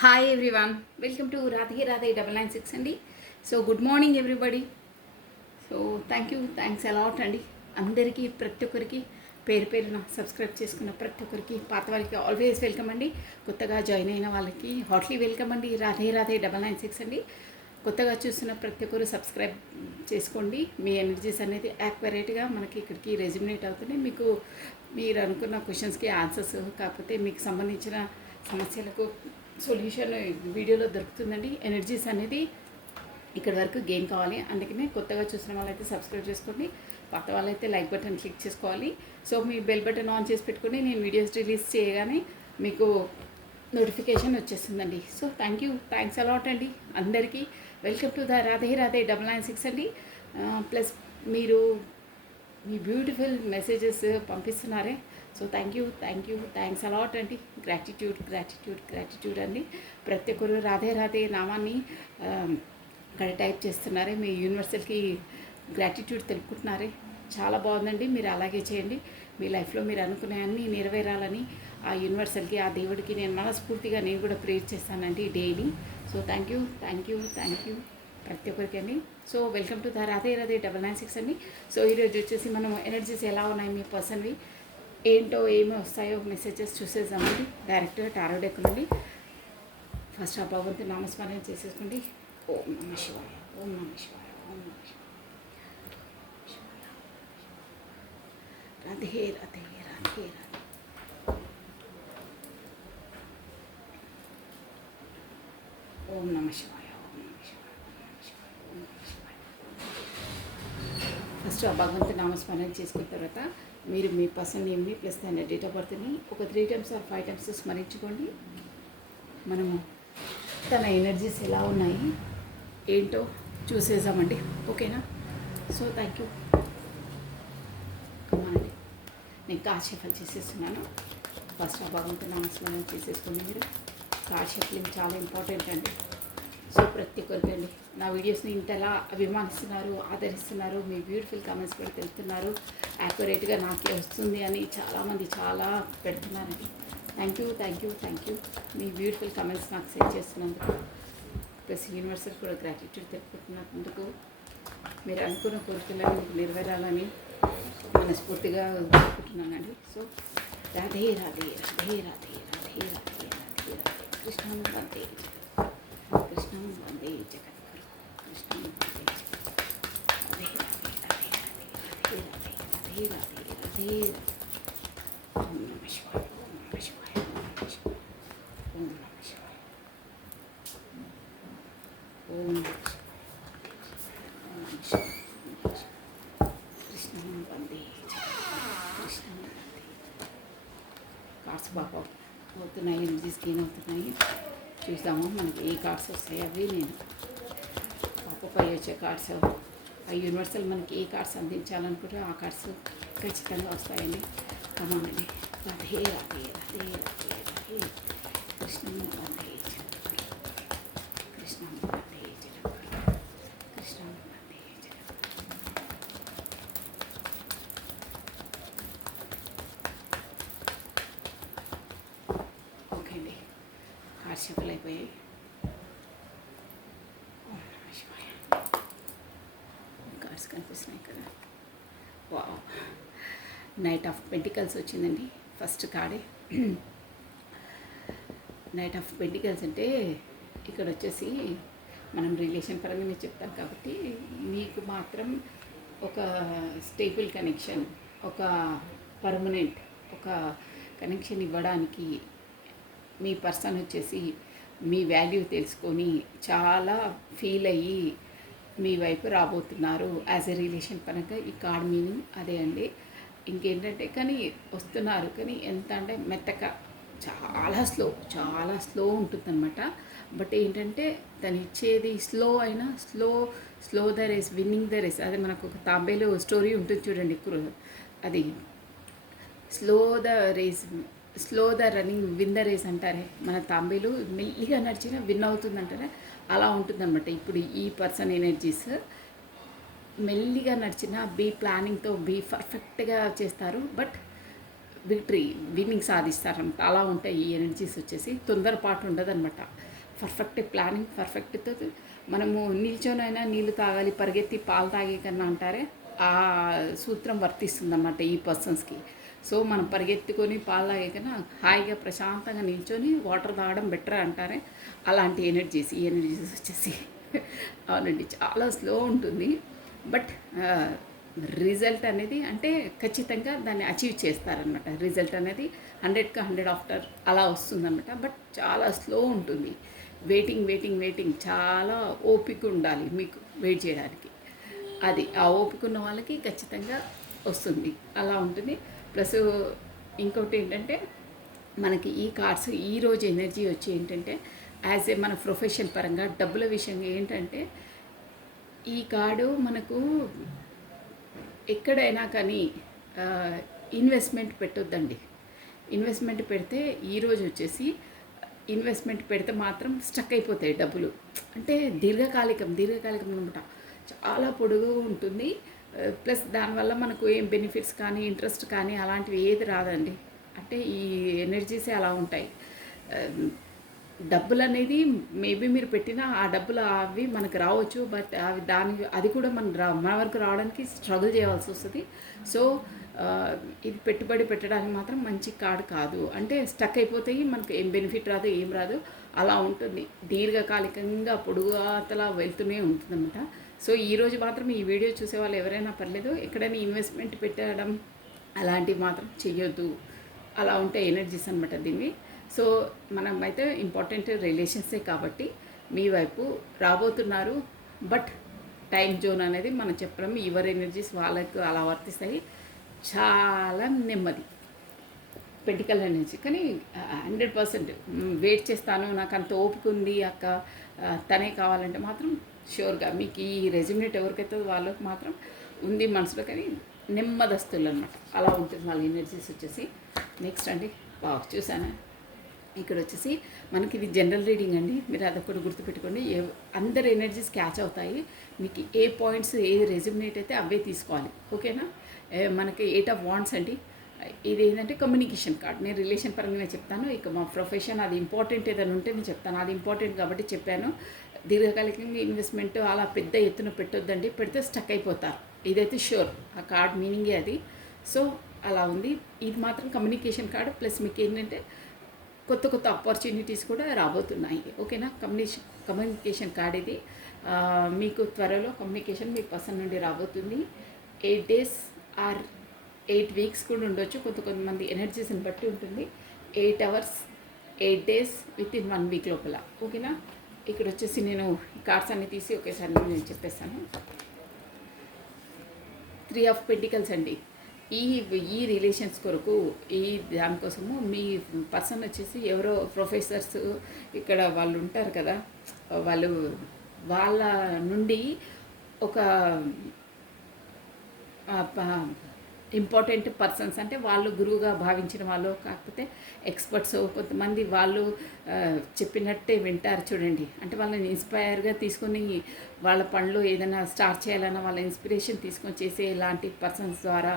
Hi everyone, welcome to Radhe Radhe 996 అండి. So good morning everybody. So thanks a lot అండి. అందరికీ ప్రతి ఒక్కరికి పేరు పేరున సబ్స్క్రైబ్ చేసుకున్న ప్రతి ఒక్కరికి, పాత వాళ్ళకి ఆల్వేస్ వెల్కమ్ అండి. కొత్తగా జాయిన్ అయిన వాళ్ళకి హార్ట్లీ వెల్కమ్ అండి. రాధే రాధే 996 అండి. కొత్తగా చూస్తున్న ప్రతి ఒక్కరు సబ్స్క్రైబ్ చేసుకోండి. మీ ఎనర్జీస్ అనేది యాక్యురేట్గా మనకి ఇక్కడికి రెజ్యుమినేట్ అవుతుంది. మీకు మీరు అనుకున్న క్వశ్చన్స్కి ఆన్సర్స్, కాకపోతే మీకు సంబంధించిన సమస్యలకు సొల్యూషన్ వీడియోలో దొరుకుతుందండి. ఎనర్జీస్ అనేది ఇక్కడ వరకు గెయిన్ కావాలి. అందుకనే కొత్తగా చూసిన వాళ్ళైతే సబ్స్క్రైబ్ చేసుకోండి, కొత్త వాళ్ళైతే లైక్ బటన్ క్లిక్ చేసుకోవాలి. So me bell button on చేసి పెట్టుకొని నేను వీడియోస్ రిలీజ్ చేయగానే మీకు నోటిఫికేషన్ వచ్చేస్తుందండి. సో థ్యాంక్స్ అలాట్ అండి అందరికీ. Welcome to the Radhe Radhe 996 అండి. ప్లస్ మీరు మీ బ్యూటిఫుల్ మెసేజెస్ పంపిస్తున్నారే. సో థ్యాంక్స్ అలాట్ అండి. గ్రాటిట్యూడ్ అండి. ప్రతి ఒక్కరు రాధే రాధే నామాన్ని అక్కడ టైప్ చేస్తున్నారే, మీ యూనివర్సల్కి గ్రాటిట్యూడ్ తెలుపుకుంటున్నారే. చాలా బాగుందండి. మీరు అలాగే చేయండి. మీ లైఫ్లో మీరు అనుకునే అన్నీ నెరవేరాలని ఆ యూనివర్సల్కి, ఆ దేవుడికి నేను మనస్ఫూర్తిగా నేను కూడా ప్రేర్ చేస్తానండి డైలీ. సో థ్యాంక్ యూ ప్రతి ఒక్కరికి అండి. So welcome to the Radhe Radhe 996 అండి. సో ఈరోజు వచ్చేసి మనం ఎనర్జీస్ ఎలా ఉన్నాయి మీ పర్సన్వి, ఏంటో ఏమి వస్తాయో మెసేజెస్ చూసేద్దామండి. డైరెక్ట్గా టారో డెక్ నుండి ఫస్ట్ ఆ భగవంతుని నామస్మరణ చేసేసుకోండి. ఓం నమ శివాయ, ఓం నమ శివాయ, ఓం నమ శివాయ. రాధే రాధే రాధే రాధే. ఓం నమ శివాయ, ఓం నమ శివాయ, ఓం నమ శివాయ, ఓం నమ శివాయ. ఫస్ట్ ఆ భగవంతుని నామస్మరణ చేసుకున్న తర్వాత మీరు మీ పర్సన్ నేమ్ని ప్లస్ దాని డేట్ ఆఫ్ బర్త్ని ఒక 3 times or 5 times స్మరించుకోండి. మనము తన ఎనర్జీస్ ఎలా ఉన్నాయి ఏంటో చూసేసామండి. ఓకేనా? So thank you. కమాండి నేను కాశీఫల్ చేసేస్తున్నాను. ఫస్ట్ ఆ భగవంతుని నామస్మరణ చేసేసుకోండి. మీరు కాశీఫలింగ్ చాలా ఇంపార్టెంట్ అండి. సో ప్రతి ఒక్కరికి అండి నా వీడియోస్ని ఇంతలా అభిమానిస్తున్నారు, ఆదరిస్తున్నారు, మీ బ్యూటిఫుల్ కామెంట్స్ కూడా తెలుపుతున్నారు. యాక్యురేట్గా నాకే వస్తుంది అని చాలామంది చాలా పెడుతున్నారండి. థ్యాంక్ యూ మీ బ్యూటిఫుల్ కామెంట్స్ నాకు సెండ్ చేస్తున్నందుకు, ప్లస్ యూనివర్సల్ కూడా గ్రాటిట్యూడ్ తెలుపుతున్నందుకు. మీరు అనుకున్న కోరికలను మీకు నెరవేరాలని మనస్ఫూర్తిగా కోరుకుంటున్నానండి. సో రాధే రాధే రాధే రాధే రాధే రాధే రాధే రాధే. కృష్ణం వందే జగద్గురు, కృష్ణం వందే రాధే రాధే రాధే రాధే రాధే రాధే రాధే. ఓం నమ శివాయ, ఓం నమ శివాయ, ఓం నమ శివాయ, ఓం నమ శివాయ, ఓం నమ శివాయ. కృష్ణం వందే కృష్ణం వందే. కార్డ్స్ బాగా అవుతున్నాయి, ఎనర్జీస్ గెయిన్ అవుతున్నాయి. చూద్దాము మనకి ఏ కార్డ్స్ వస్తాయి. అవి నేను పాపపై వచ్చే కార్డ్స్, ఆ యూనివర్సల్ మనకి ఏ కార్డ్స్ అందించాలనుకుంటే ఆ కార్డ్స్ ఖచ్చితంగా వస్తాయండి. కమాండి. రాధే రాధే రాధే రాధే రాధే. కృష్ణం వందే కృష్ణం వందే కృష్ణం వందే. ఓకే అండి, కార్డ్స్ షఫల్ అయిపోయాయి. ఓం నమ శివాయ. కార్డ్స్ కనిపిస్తున్నాయి కదా. వావ్, నైట్ ఆఫ్ పెంటికల్స్ వచ్చిందండి ఫస్ట్ కార్డే. నైట్ ఆఫ్ పెంటికల్స్ అంటే ఇక్కడ వచ్చేసి మనం రిలేషన్ పరంగానే చెప్తాం కాబట్టి మీకు మాత్రం ఒక స్టేబుల్ కనెక్షన్, ఒక పర్మనెంట్ ఒక కనెక్షన్ ఇవ్వడానికి మీ పర్సన్ వచ్చేసి మీ వాల్యూ తెలుసుకొని చాలా ఫీల్ అయ్యి మీ వైపు రాబోతున్నారు. యాజ్ ఎ రిలేషన్ పరంగా ఈ కార్డ్ మీనింగ్ అదే అండి. ఇంకేంటంటే కానీ వస్తున్నారు, కానీ ఎంత అంటే మెత్తగా చాలా స్లో ఉంటుందన్నమాట. బట్ ఏంటంటే తను ఇచ్చేది స్లో అయినా slow the race winning the race. అది మనకు ఒక తాంబేలో స్టోరీ ఉంటుంది చూడండి, అది slow the running win the race అంటారే. మన తాంబేలు మెల్లిగా నడిచినా విన్ అవుతుందంటారే, అలా ఉంటుందన్నమాట. ఇప్పుడు ఈ పర్సన్ ఎనర్జీస్ మెల్లిగా నడిచిన బీ ప్లానింగ్తో బీ పర్ఫెక్ట్గా చేస్తారు. బట్ విన్నింగ్ సాధిస్తారనమాట. అలా ఉంటాయి ఈ ఎనర్జీస్ వచ్చేసి. తొందరపాటు ఉండదన్నమాట. పర్ఫెక్ట్ ప్లానింగ్, పర్ఫెక్ట్తో మనము నిల్చొనైనా నీళ్ళు తాగాలి, పరిగెత్తి పాలు తాగే కన్నా అంటారే, ఆ సూత్రం వర్తిస్తుందన్నమాట ఈ పర్సన్స్కి. సో మనం పరిగెత్తుకొని పాలు తాగే కన్నా హాయిగా ప్రశాంతంగా నిల్చొని వాటర్ తాగడం బెటర్ అంటారే, అలాంటి ఎనర్జీస్ ఈ ఎనర్జీస్ వచ్చేసి. అవునండి, చాలా స్లో ఉంటుంది. బట్ రిజల్ట్ అనేది అంటే ఖచ్చితంగా దాన్ని అచీవ్ చేస్తారనమాట. రిజల్ట్ అనేది 100కి 100 ఆఫ్టర్ అలా వస్తుందన్నమాట. బట్ చాలా స్లో ఉంటుంది. వెయిటింగ్ చాలా ఓపిక ఉండాలి మీకు వెయిట్ చేయడానికి. అది ఆ ఓపిక ఉన్న వాళ్ళకి ఖచ్చితంగా వస్తుంది, అలా ఉంటుంది. ప్లస్ ఇంకోటి ఏంటంటే, మనకి ఈ కార్డ్స్ ఈరోజు ఎనర్జీ వచ్చి ఏంటంటే, యాజ్ ఏ మన ప్రొఫెషన్ పరంగా డబ్బుల విషయంగా ఏంటంటే, ఈ కార్డు మనకు ఎక్కడైనా కానీ ఇన్వెస్ట్మెంట్ పెట్టొద్దండి. ఇన్వెస్ట్మెంట్ పెడితే ఈరోజు వచ్చేసి ఇన్వెస్ట్మెంట్ పెడితే మాత్రం స్టక్ అయిపోతాయి డబ్బులు. అంటే దీర్ఘకాలికం అనమాట. చాలా పొడుగు ఉంటుంది. ప్లస్ దానివల్ల మనకు ఏం బెనిఫిట్స్ కానీ ఇంట్రెస్ట్ కానీ అలాంటివి ఏది రాదండి. అంటే ఈ ఎనర్జీసే అలా ఉంటాయి. డబ్బులు అనేది మేబీ మీరు పెట్టిన ఆ డబ్బులు అవి మనకు రావచ్చు. బట్ అది కూడా మన వరకు రావడానికి స్ట్రగుల్ చేయాల్సి వస్తుంది. సో ఇది పెట్టుబడి పెట్టడానికి మాత్రం మంచి కార్డు కాదు. అంటే స్టక్ అయిపోతాయి, మనకు ఏం బెనిఫిట్ రాదు, ఏం రాదు, అలా ఉంటుంది. దీర్ఘకాలికంగా పొడుగుతలా వెళ్తూనే ఉంటుందన్నమాట. సో ఈరోజు మాత్రం ఈ వీడియో చూసే వాళ్ళు ఎవరైనా పర్లేదు, ఎక్కడైనా ఇన్వెస్ట్మెంట్ పెట్టడం అలాంటివి మాత్రం చెయ్యొద్దు. అలా ఉంటే ఎనర్జీస్ అనమాట దీన్ని. సో మనం అయితే ఇంపార్టెంట్ రిలేషన్సే కాబట్టి మీ వైపు రాబోతున్నారు. బట్ టైం జోన్ అనేది మనం చెప్పడం, ఎవరి ఎనర్జీస్ వాళ్ళకు అలా వర్తిస్తాయి. చాలా నెమ్మది పెంటికల్ ఎనర్జీ. కానీ 100% వెయిట్ చేస్తాను, నాకు అంత ఓపిక ఉంది అక్క, తనే కావాలంటే మాత్రం షూర్గా మీకు ఈ రెజ్యూమేట్ ఎవరికైతే వాళ్ళకి మాత్రం ఉంది మనసులో. కానీ నెమ్మదస్తులు అనమాట, అలా ఉంటుంది వాళ్ళ ఎనర్జీస్ వచ్చేసి. నెక్స్ట్ అండి, చూసానా ఇక్కడ వచ్చేసి మనకి ఇది జనరల్ రీడింగ్ అండి. మీరు అదొకటి గుర్తుపెట్టుకోండి. అందరి ఎనర్జీస్ క్యాచ్ అవుతాయి. మీకు ఏ పాయింట్స్ ఏ రెజ్యూమేట్ అయితే అవే తీసుకోవాలి, ఓకేనా. మనకి 8 ఆఫ్ వాండ్స్ అండి. ఇది ఏంటంటే కమ్యూనికేషన్ కార్డ్. నేను రిలేషన్ పరంగానే చెప్తాను. ఇక మా ప్రొఫెషన్ అది ఇంపార్టెంట్ ఏదైనా ఉంటే నేను చెప్తాను. అది ఇంపార్టెంట్ కాబట్టి చెప్పాను. దీర్ఘకాలికంగా ఇన్వెస్ట్మెంట్ అలా పెద్ద ఎత్తున పెట్టొద్దండి, పెడితే స్టక్ అయిపోతారు. ఇదైతే షూర్, ఆ కార్డ్ మీనింగే అది. సో అలా ఉంది. ఇది మాత్రం కమ్యూనికేషన్ కార్డ్. ప్లస్ మీకు ఏంటంటే కొత్త ఆపర్చునిటీస్ కూడా రాబోతున్నాయి, ఓకేనా. కమ్యూనికేషన్ కార్డ్ ఇది. మీకు త్వరలో కమ్యూనికేషన్ మీ పర్సన్ నుండి రాబోతుంది. 8 days ఆర్ 8 weeks కూడా ఉండొచ్చు. కొంతమంది ఎనర్జీస్ని బట్టి ఉంటుంది. 8 hours 8 days within 1 week లోపల, ఓకేనా. ఇక్కడ వచ్చేసి నేను కార్డ్స్ అన్ని తీసి ఒకేసారి నేను చెప్పేస్తాను. 3 of Pentacles అండి. ఈ రిలేషన్స్ కొరకు, ఈ దానికోసము మీ పర్సన్ వచ్చేసి ఎవరో ప్రొఫెసర్స్ ఇక్కడ వాళ్ళు ఉంటారు కదా, వాళ్ళ నుండి ఒక ఇంపార్టెంట్ పర్సన్స్, అంటే వాళ్ళు గురువుగా భావించిన వాళ్ళు, కాకపోతే ఎక్స్పర్ట్స్, కొంతమంది వాళ్ళు చెప్పినట్టే వింటారు చూడండి. అంటే వాళ్ళని ఇన్స్పైర్గా తీసుకొని వాళ్ళ పనిలో ఏదైనా స్టార్ట్ చేయాలన్నా వాళ్ళ ఇన్స్పిరేషన్ తీసుకొని చేసే ఇలాంటి పర్సన్స్ ద్వారా,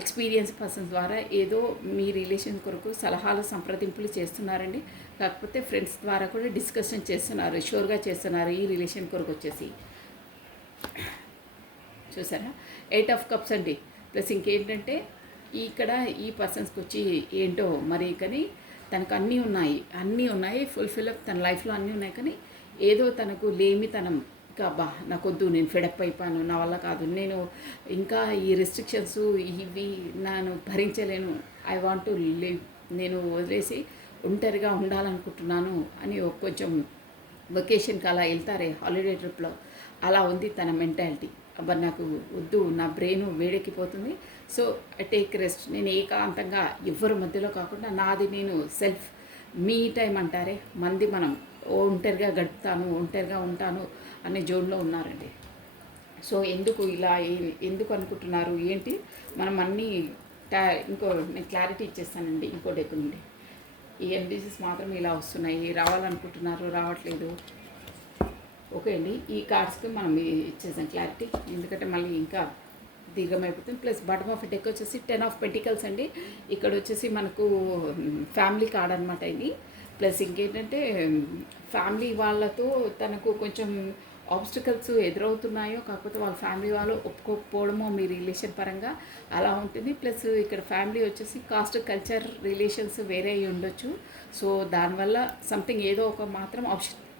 ఎక్స్పీరియన్స్ పర్సన్స్ ద్వారా ఏదో మీ రిలేషన్ కొరకు సలహాలు సంప్రదింపులు చేస్తున్నారండి. కాకపోతే ఫ్రెండ్స్ ద్వారా కూడా డిస్కషన్ చేస్తున్నారు, షూర్గా చేస్తున్నారు ఈ రిలేషన్ కొరకు వచ్చేసి. చూసారా, 8 of Cups అండి. ప్లస్ ఇంకేంటంటే ఇక్కడ ఈ పర్సన్స్కి వచ్చి ఏంటో మరి, కానీ తనకు అన్నీ ఉన్నాయి ఫుల్ఫిల్ అప్, తన లైఫ్లో అన్నీ ఉన్నాయి. కానీ ఏదో తనకు లేమితనం, ఇంకా నాకొద్దు, నేను ఫెడప్ అయిపోయాను, నా వల్ల కాదు, నేను ఇంకా ఈ రెస్ట్రిక్షన్స్ ఇవి నేను భరించలేను, ఐ వాంట్ టు లివ్, నేను వదిలేసి ఒంటరిగా ఉండాలనుకుంటున్నాను అని కొంచెం వెకేషన్కి అలా వెళ్తారే హాలిడే ట్రిప్లో, అలా ఉంది తన మెంటాలిటీ. అబ్బా నాకు వద్దు, నా బ్రెయిన్ వేడెక్కిపోతుంది, సో టేక్ రెస్ట్, నేను ఏకాంతంగా ఎవరి మధ్యలో కాకుండా నాది నేను సెల్ఫ్, మీ టైం అంటారే, మంది మనం ఒంటరిగా గడుపుతాను, ఒంటరిగా ఉంటాను అనే జోన్లో ఉన్నారండి. సో ఎందుకు అనుకుంటున్నారు ఏంటి, మనం అన్నీ నేను క్లారిటీ ఇచ్చేస్తానండి ఇంకో డెక్ నుండి. ఈ ఎనర్జీస్ మాత్రం ఇలా వస్తున్నాయి, రావాలనుకుంటున్నారు, రావట్లేదు, ఓకే అండి. ఈ కార్డ్స్కి మనం ఇచ్చేసాం క్లారిటీ, ఎందుకంటే మళ్ళీ ఇంకా దీర్ఘమైపోతుంది. ప్లస్ బాటమ్ ఆఫ్ డెక్ వచ్చేసి 10 ఆఫ్ పెంటికల్స్ అండి. ఇక్కడ వచ్చేసి మనకు ఫ్యామిలీ కార్డ్ అనమాట ఇది. ప్లస్ ఇంకేంటంటే ఫ్యామిలీ వాళ్ళతో తనకు కొంచెం ఆబ్స్టికల్స్ ఎదురవుతున్నాయో, కాకపోతే వాళ్ళ ఫ్యామిలీ వాళ్ళు ఒప్పుకోకపోవడమో మీ రిలేషన్ పరంగా అలా ఉంటుంది. ప్లస్ ఇక్కడ ఫ్యామిలీ వచ్చేసి కాస్ట్ కల్చర్ రిలేషన్స్ వేరే అయి ఉండొచ్చు. సో దానివల్ల సంథింగ్ ఏదో ఒక మాత్రం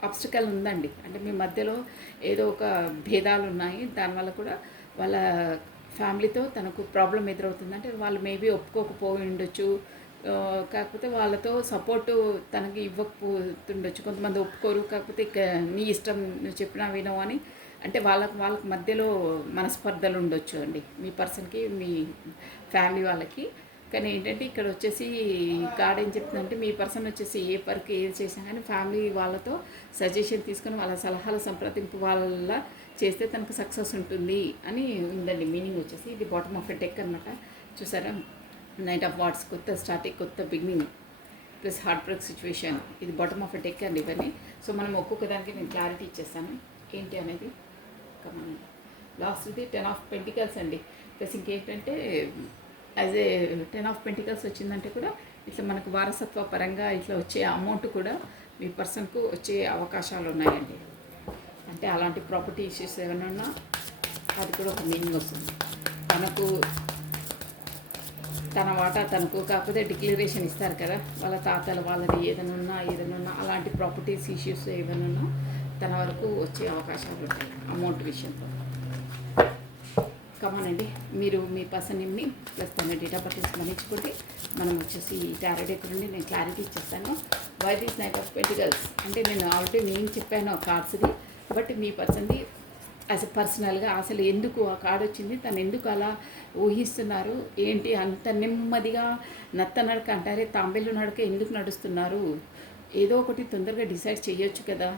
ఆబ్స్టికల్ ఉందండి. అంటే మీ మధ్యలో ఏదో ఒక భేదాలు ఉన్నాయి. దానివల్ల కూడా వాళ్ళ ఫ్యామిలీతో తనకు ప్రాబ్లం ఎదురవుతుంది. అంటే వాళ్ళు మేబీ ఒప్పుకోకపోయి ఉండొచ్చు, కాకపోతే వాళ్ళతో సపోర్టు తనకి ఇవ్వకపోతుండొచ్చు. కొంతమంది ఒప్పుకోరు, కాకపోతే ఇక నీ ఇష్టం నువ్వు చెప్పినా వినవు అని, అంటే వాళ్ళకి మధ్యలో మనస్పర్ధలు ఉండొచ్చు అండి మీ పర్సన్కి మీ ఫ్యామిలీ వాళ్ళకి. కానీ ఏంటంటే ఇక్కడ వచ్చేసి కార్డ్ ఏం చెప్తుందంటే మీ పర్సన్ వచ్చేసి ఏ వర్క్ ఏది చేసినా కానీ ఫ్యామిలీ వాళ్ళతో సజెషన్ తీసుకొని వాళ్ళ సలహాల సంప్రదింపు వాళ్ళ చేస్తే తనకు సక్సెస్ ఉంటుంది అని ఉందండి మీనింగ్ వచ్చేసి. ఇది బాటమ్ ఆఫ్ ఎ డెక్ అనమాట. చూసారా, నైట్ ఆఫ్ వాట్స్, కొత్త స్టార్టింగ్, కొత్త beginning, plus heart break situation. ఇది బాటమ్ ఆఫ్ ఎ డెక్ అండి ఇవన్నీ. సో మనం ఒక్కొక్క దానికి నేను క్లారిటీ ఇచ్చేస్తాను ఏంటి అనేది. కమన్, లాస్ట్ది 10 ఆఫ్ పెంటికల్స్ అండి. ప్లస్ ఇంకేంటంటే యాజ్ ఏ 10 ఆఫ్ పెంటికల్స్ వచ్చిందంటే కూడా ఇట్లా మనకు వారసత్వ పరంగా ఇట్లా వచ్చే అమౌంట్ కూడా మీ పర్సన్కు వచ్చే అవకాశాలు ఉన్నాయండి. అంటే అలాంటి ప్రాపర్టీ ఇష్యూస్ ఏమైనా ఉన్నా అది కూడా ఒక మీనింగ్ వస్తుంది. తనకు తన వాటా తనకు, కాకపోతే డిక్లరేషన్ ఇస్తారు కదా వాళ్ళ తాతలు వాళ్ళది ఏదైనా ఉన్నా అలాంటి ప్రాపర్టీస్ ఇష్యూస్ ఏమైనా ఉన్నా తన వరకు వచ్చే అవకాశాలు ఉంటాయి అమౌంట్ విషయంలో. కమానండి, మీరు మీ పర్సన్ నేమ్ని ప్లస్ తన డేట్ ఆఫ్ బర్త్ గమనించుకోండి. మనం వచ్చేసి టారో డెక్ నుండి నేను క్లారిటీ ఇచ్చేస్తాను. Why this knight of pentacles అంటే నేను ఆల్రెడీ నేను చెప్పాను ఆ కార్డ్స్ది, బట్ మీ పర్సన్ది యాజ్ ఎ పర్సనల్గా అసలు ఎందుకు ఆ కార్డ్ వచ్చింది, తను ఎందుకు అలా ఊహిస్తున్నారు, ఏంటి అంత నెమ్మదిగా నత్త నడక అంటారే తాంబేలు నడక ఎందుకు నడుస్తున్నారు, ఏదో ఒకటి తొందరగా డిసైడ్ చేయొచ్చు కదా.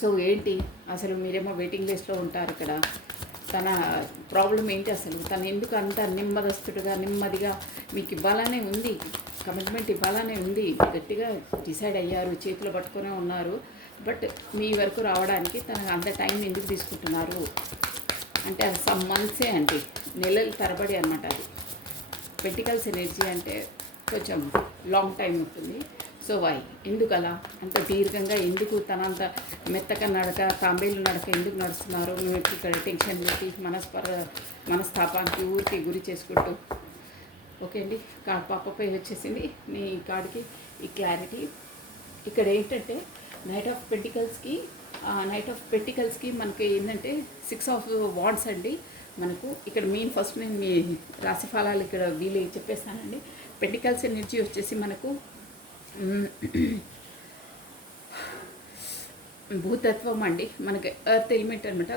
సో ఏంటి అసలు మీరేమో వెయిటింగ్ లిస్ట్లో ఉంటారు ఇక్కడ. తన ప్రాబ్లం ఏంటి అసలు, తను ఎందుకు అంత నెమ్మదిగా మీకు ఇవ్వాలనే ఉంది, కమిట్మెంట్ ఇవ్వాలనే ఉంది, గట్టిగా డిసైడ్ అయ్యారు, చేతిలో పట్టుకునే ఉన్నారు. బట్ మీ వరకు రావడానికి తనకు అంత టైం ఎందుకు తీసుకుంటున్నారు అంటే అది సమ్ మంత్సే అండి, నెలల తరబడి అనమాట. అది పెంటికల్స్ ఎనర్జీ అంటే కొంచెం లాంగ్ టైం ఉంటుంది. సో వై, ఎందుకు అలా అంత దీర్ఘంగా ఎందుకు తనంత మెత్తగా నడక తాంబేలు నడక ఎందుకు నడుస్తున్నారు, మేము ఇక్కడ టెన్షన్ పెట్టి మనస్తాపానికి ఊరికి గురి చేసుకుంటూ. ఓకే అండి, కార్డ్ పాపపై వచ్చేసింది మీ కార్డుకి ఈ క్లారిటీ. ఇక్కడ ఏంటంటే నైట్ ఆఫ్ పెంటికల్స్కి మనకి ఏంటంటే 6 ఆఫ్ వాండ్స్ అండి. మనకు ఇక్కడ మెయిన్ ఫస్ట్ నేను మీ రాశి ఫలాలు ఇక్కడ వీలు చెప్పేస్తానండి. పెంటికల్స్ ఎనర్జీ వచ్చేసి మనకు భూతత్వం అండి, మనకి ఎర్త్ ఎలిమెంట్ అనమాట.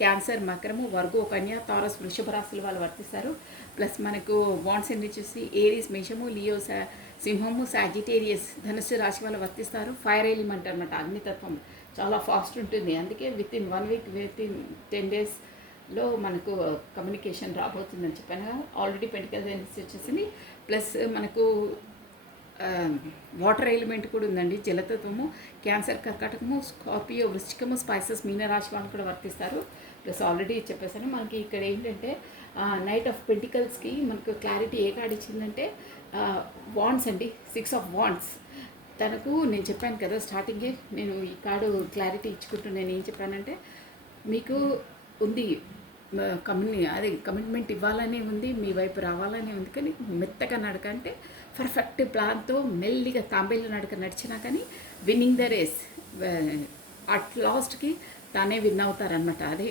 క్యాన్సర్, మకరము, వర్గో, కన్య, తారస్, వృషభ రాశులు వాళ్ళు వర్తిస్తారు. ప్లస్ మనకు వాండ్స్ ఎనర్జీ వచ్చేసి ఏరీస్, మేషము, లియో, సింహము, సాజిటేరియస్, ధనుస్సు రాశి వాళ్ళు వర్తిస్తారు. ఫైర్ ఎలిమెంట్ అనమాట, అగ్నితత్వం చాలా ఫాస్ట్ ఉంటుంది. అందుకే with in 1 week, with in 10 డేస్లో మనకు కమ్యూనికేషన్ రాబోతుందని చెప్పాను కదా. ఆల్రెడీ పెంటికల్స్ ఎనర్జీ వచ్చేసింది. ప్లస్ మనకు వాటర్ ఎలిమెంట్ కూడా ఉందండి, జలతత్వము. క్యాన్సర్, కర్కాటకము, స్కార్పియో, వృశ్చికము, స్పైసెస్, మీనరాశి వాళ్ళు కూడా వర్తిస్తారు. ప్లస్ ఆల్రెడీ చెప్పేసాను. మనకి ఇక్కడ ఏంటంటే నైట్ ఆఫ్ పెంటికల్స్కి మనకు క్లారిటీ ఏ కార్డ్ ఇచ్చిందంటే వాండ్స్ అండి, 6 ఆఫ్ వాండ్స్. తనకు నేను చెప్పాను కదా స్టార్టింగే, నేను ఈ కార్డు క్లారిటీ ఇచ్చుకుంటూ నేను ఏం చెప్పానంటే మీకు ఉంది కమిట్మెంట్ ఇవ్వాలని ఉంది, మీ వైపు రావాలని ఉంది, కానీ మెత్తగా నడక అంటే పర్ఫెక్ట్ ప్లాన్తో మెల్లిగా తాంబేలు నడక నడిచినా కానీ విన్నింగ్ ద రేస్ అట్ లాస్ట్కి తానే విన్ అవుతారనమాట. అదే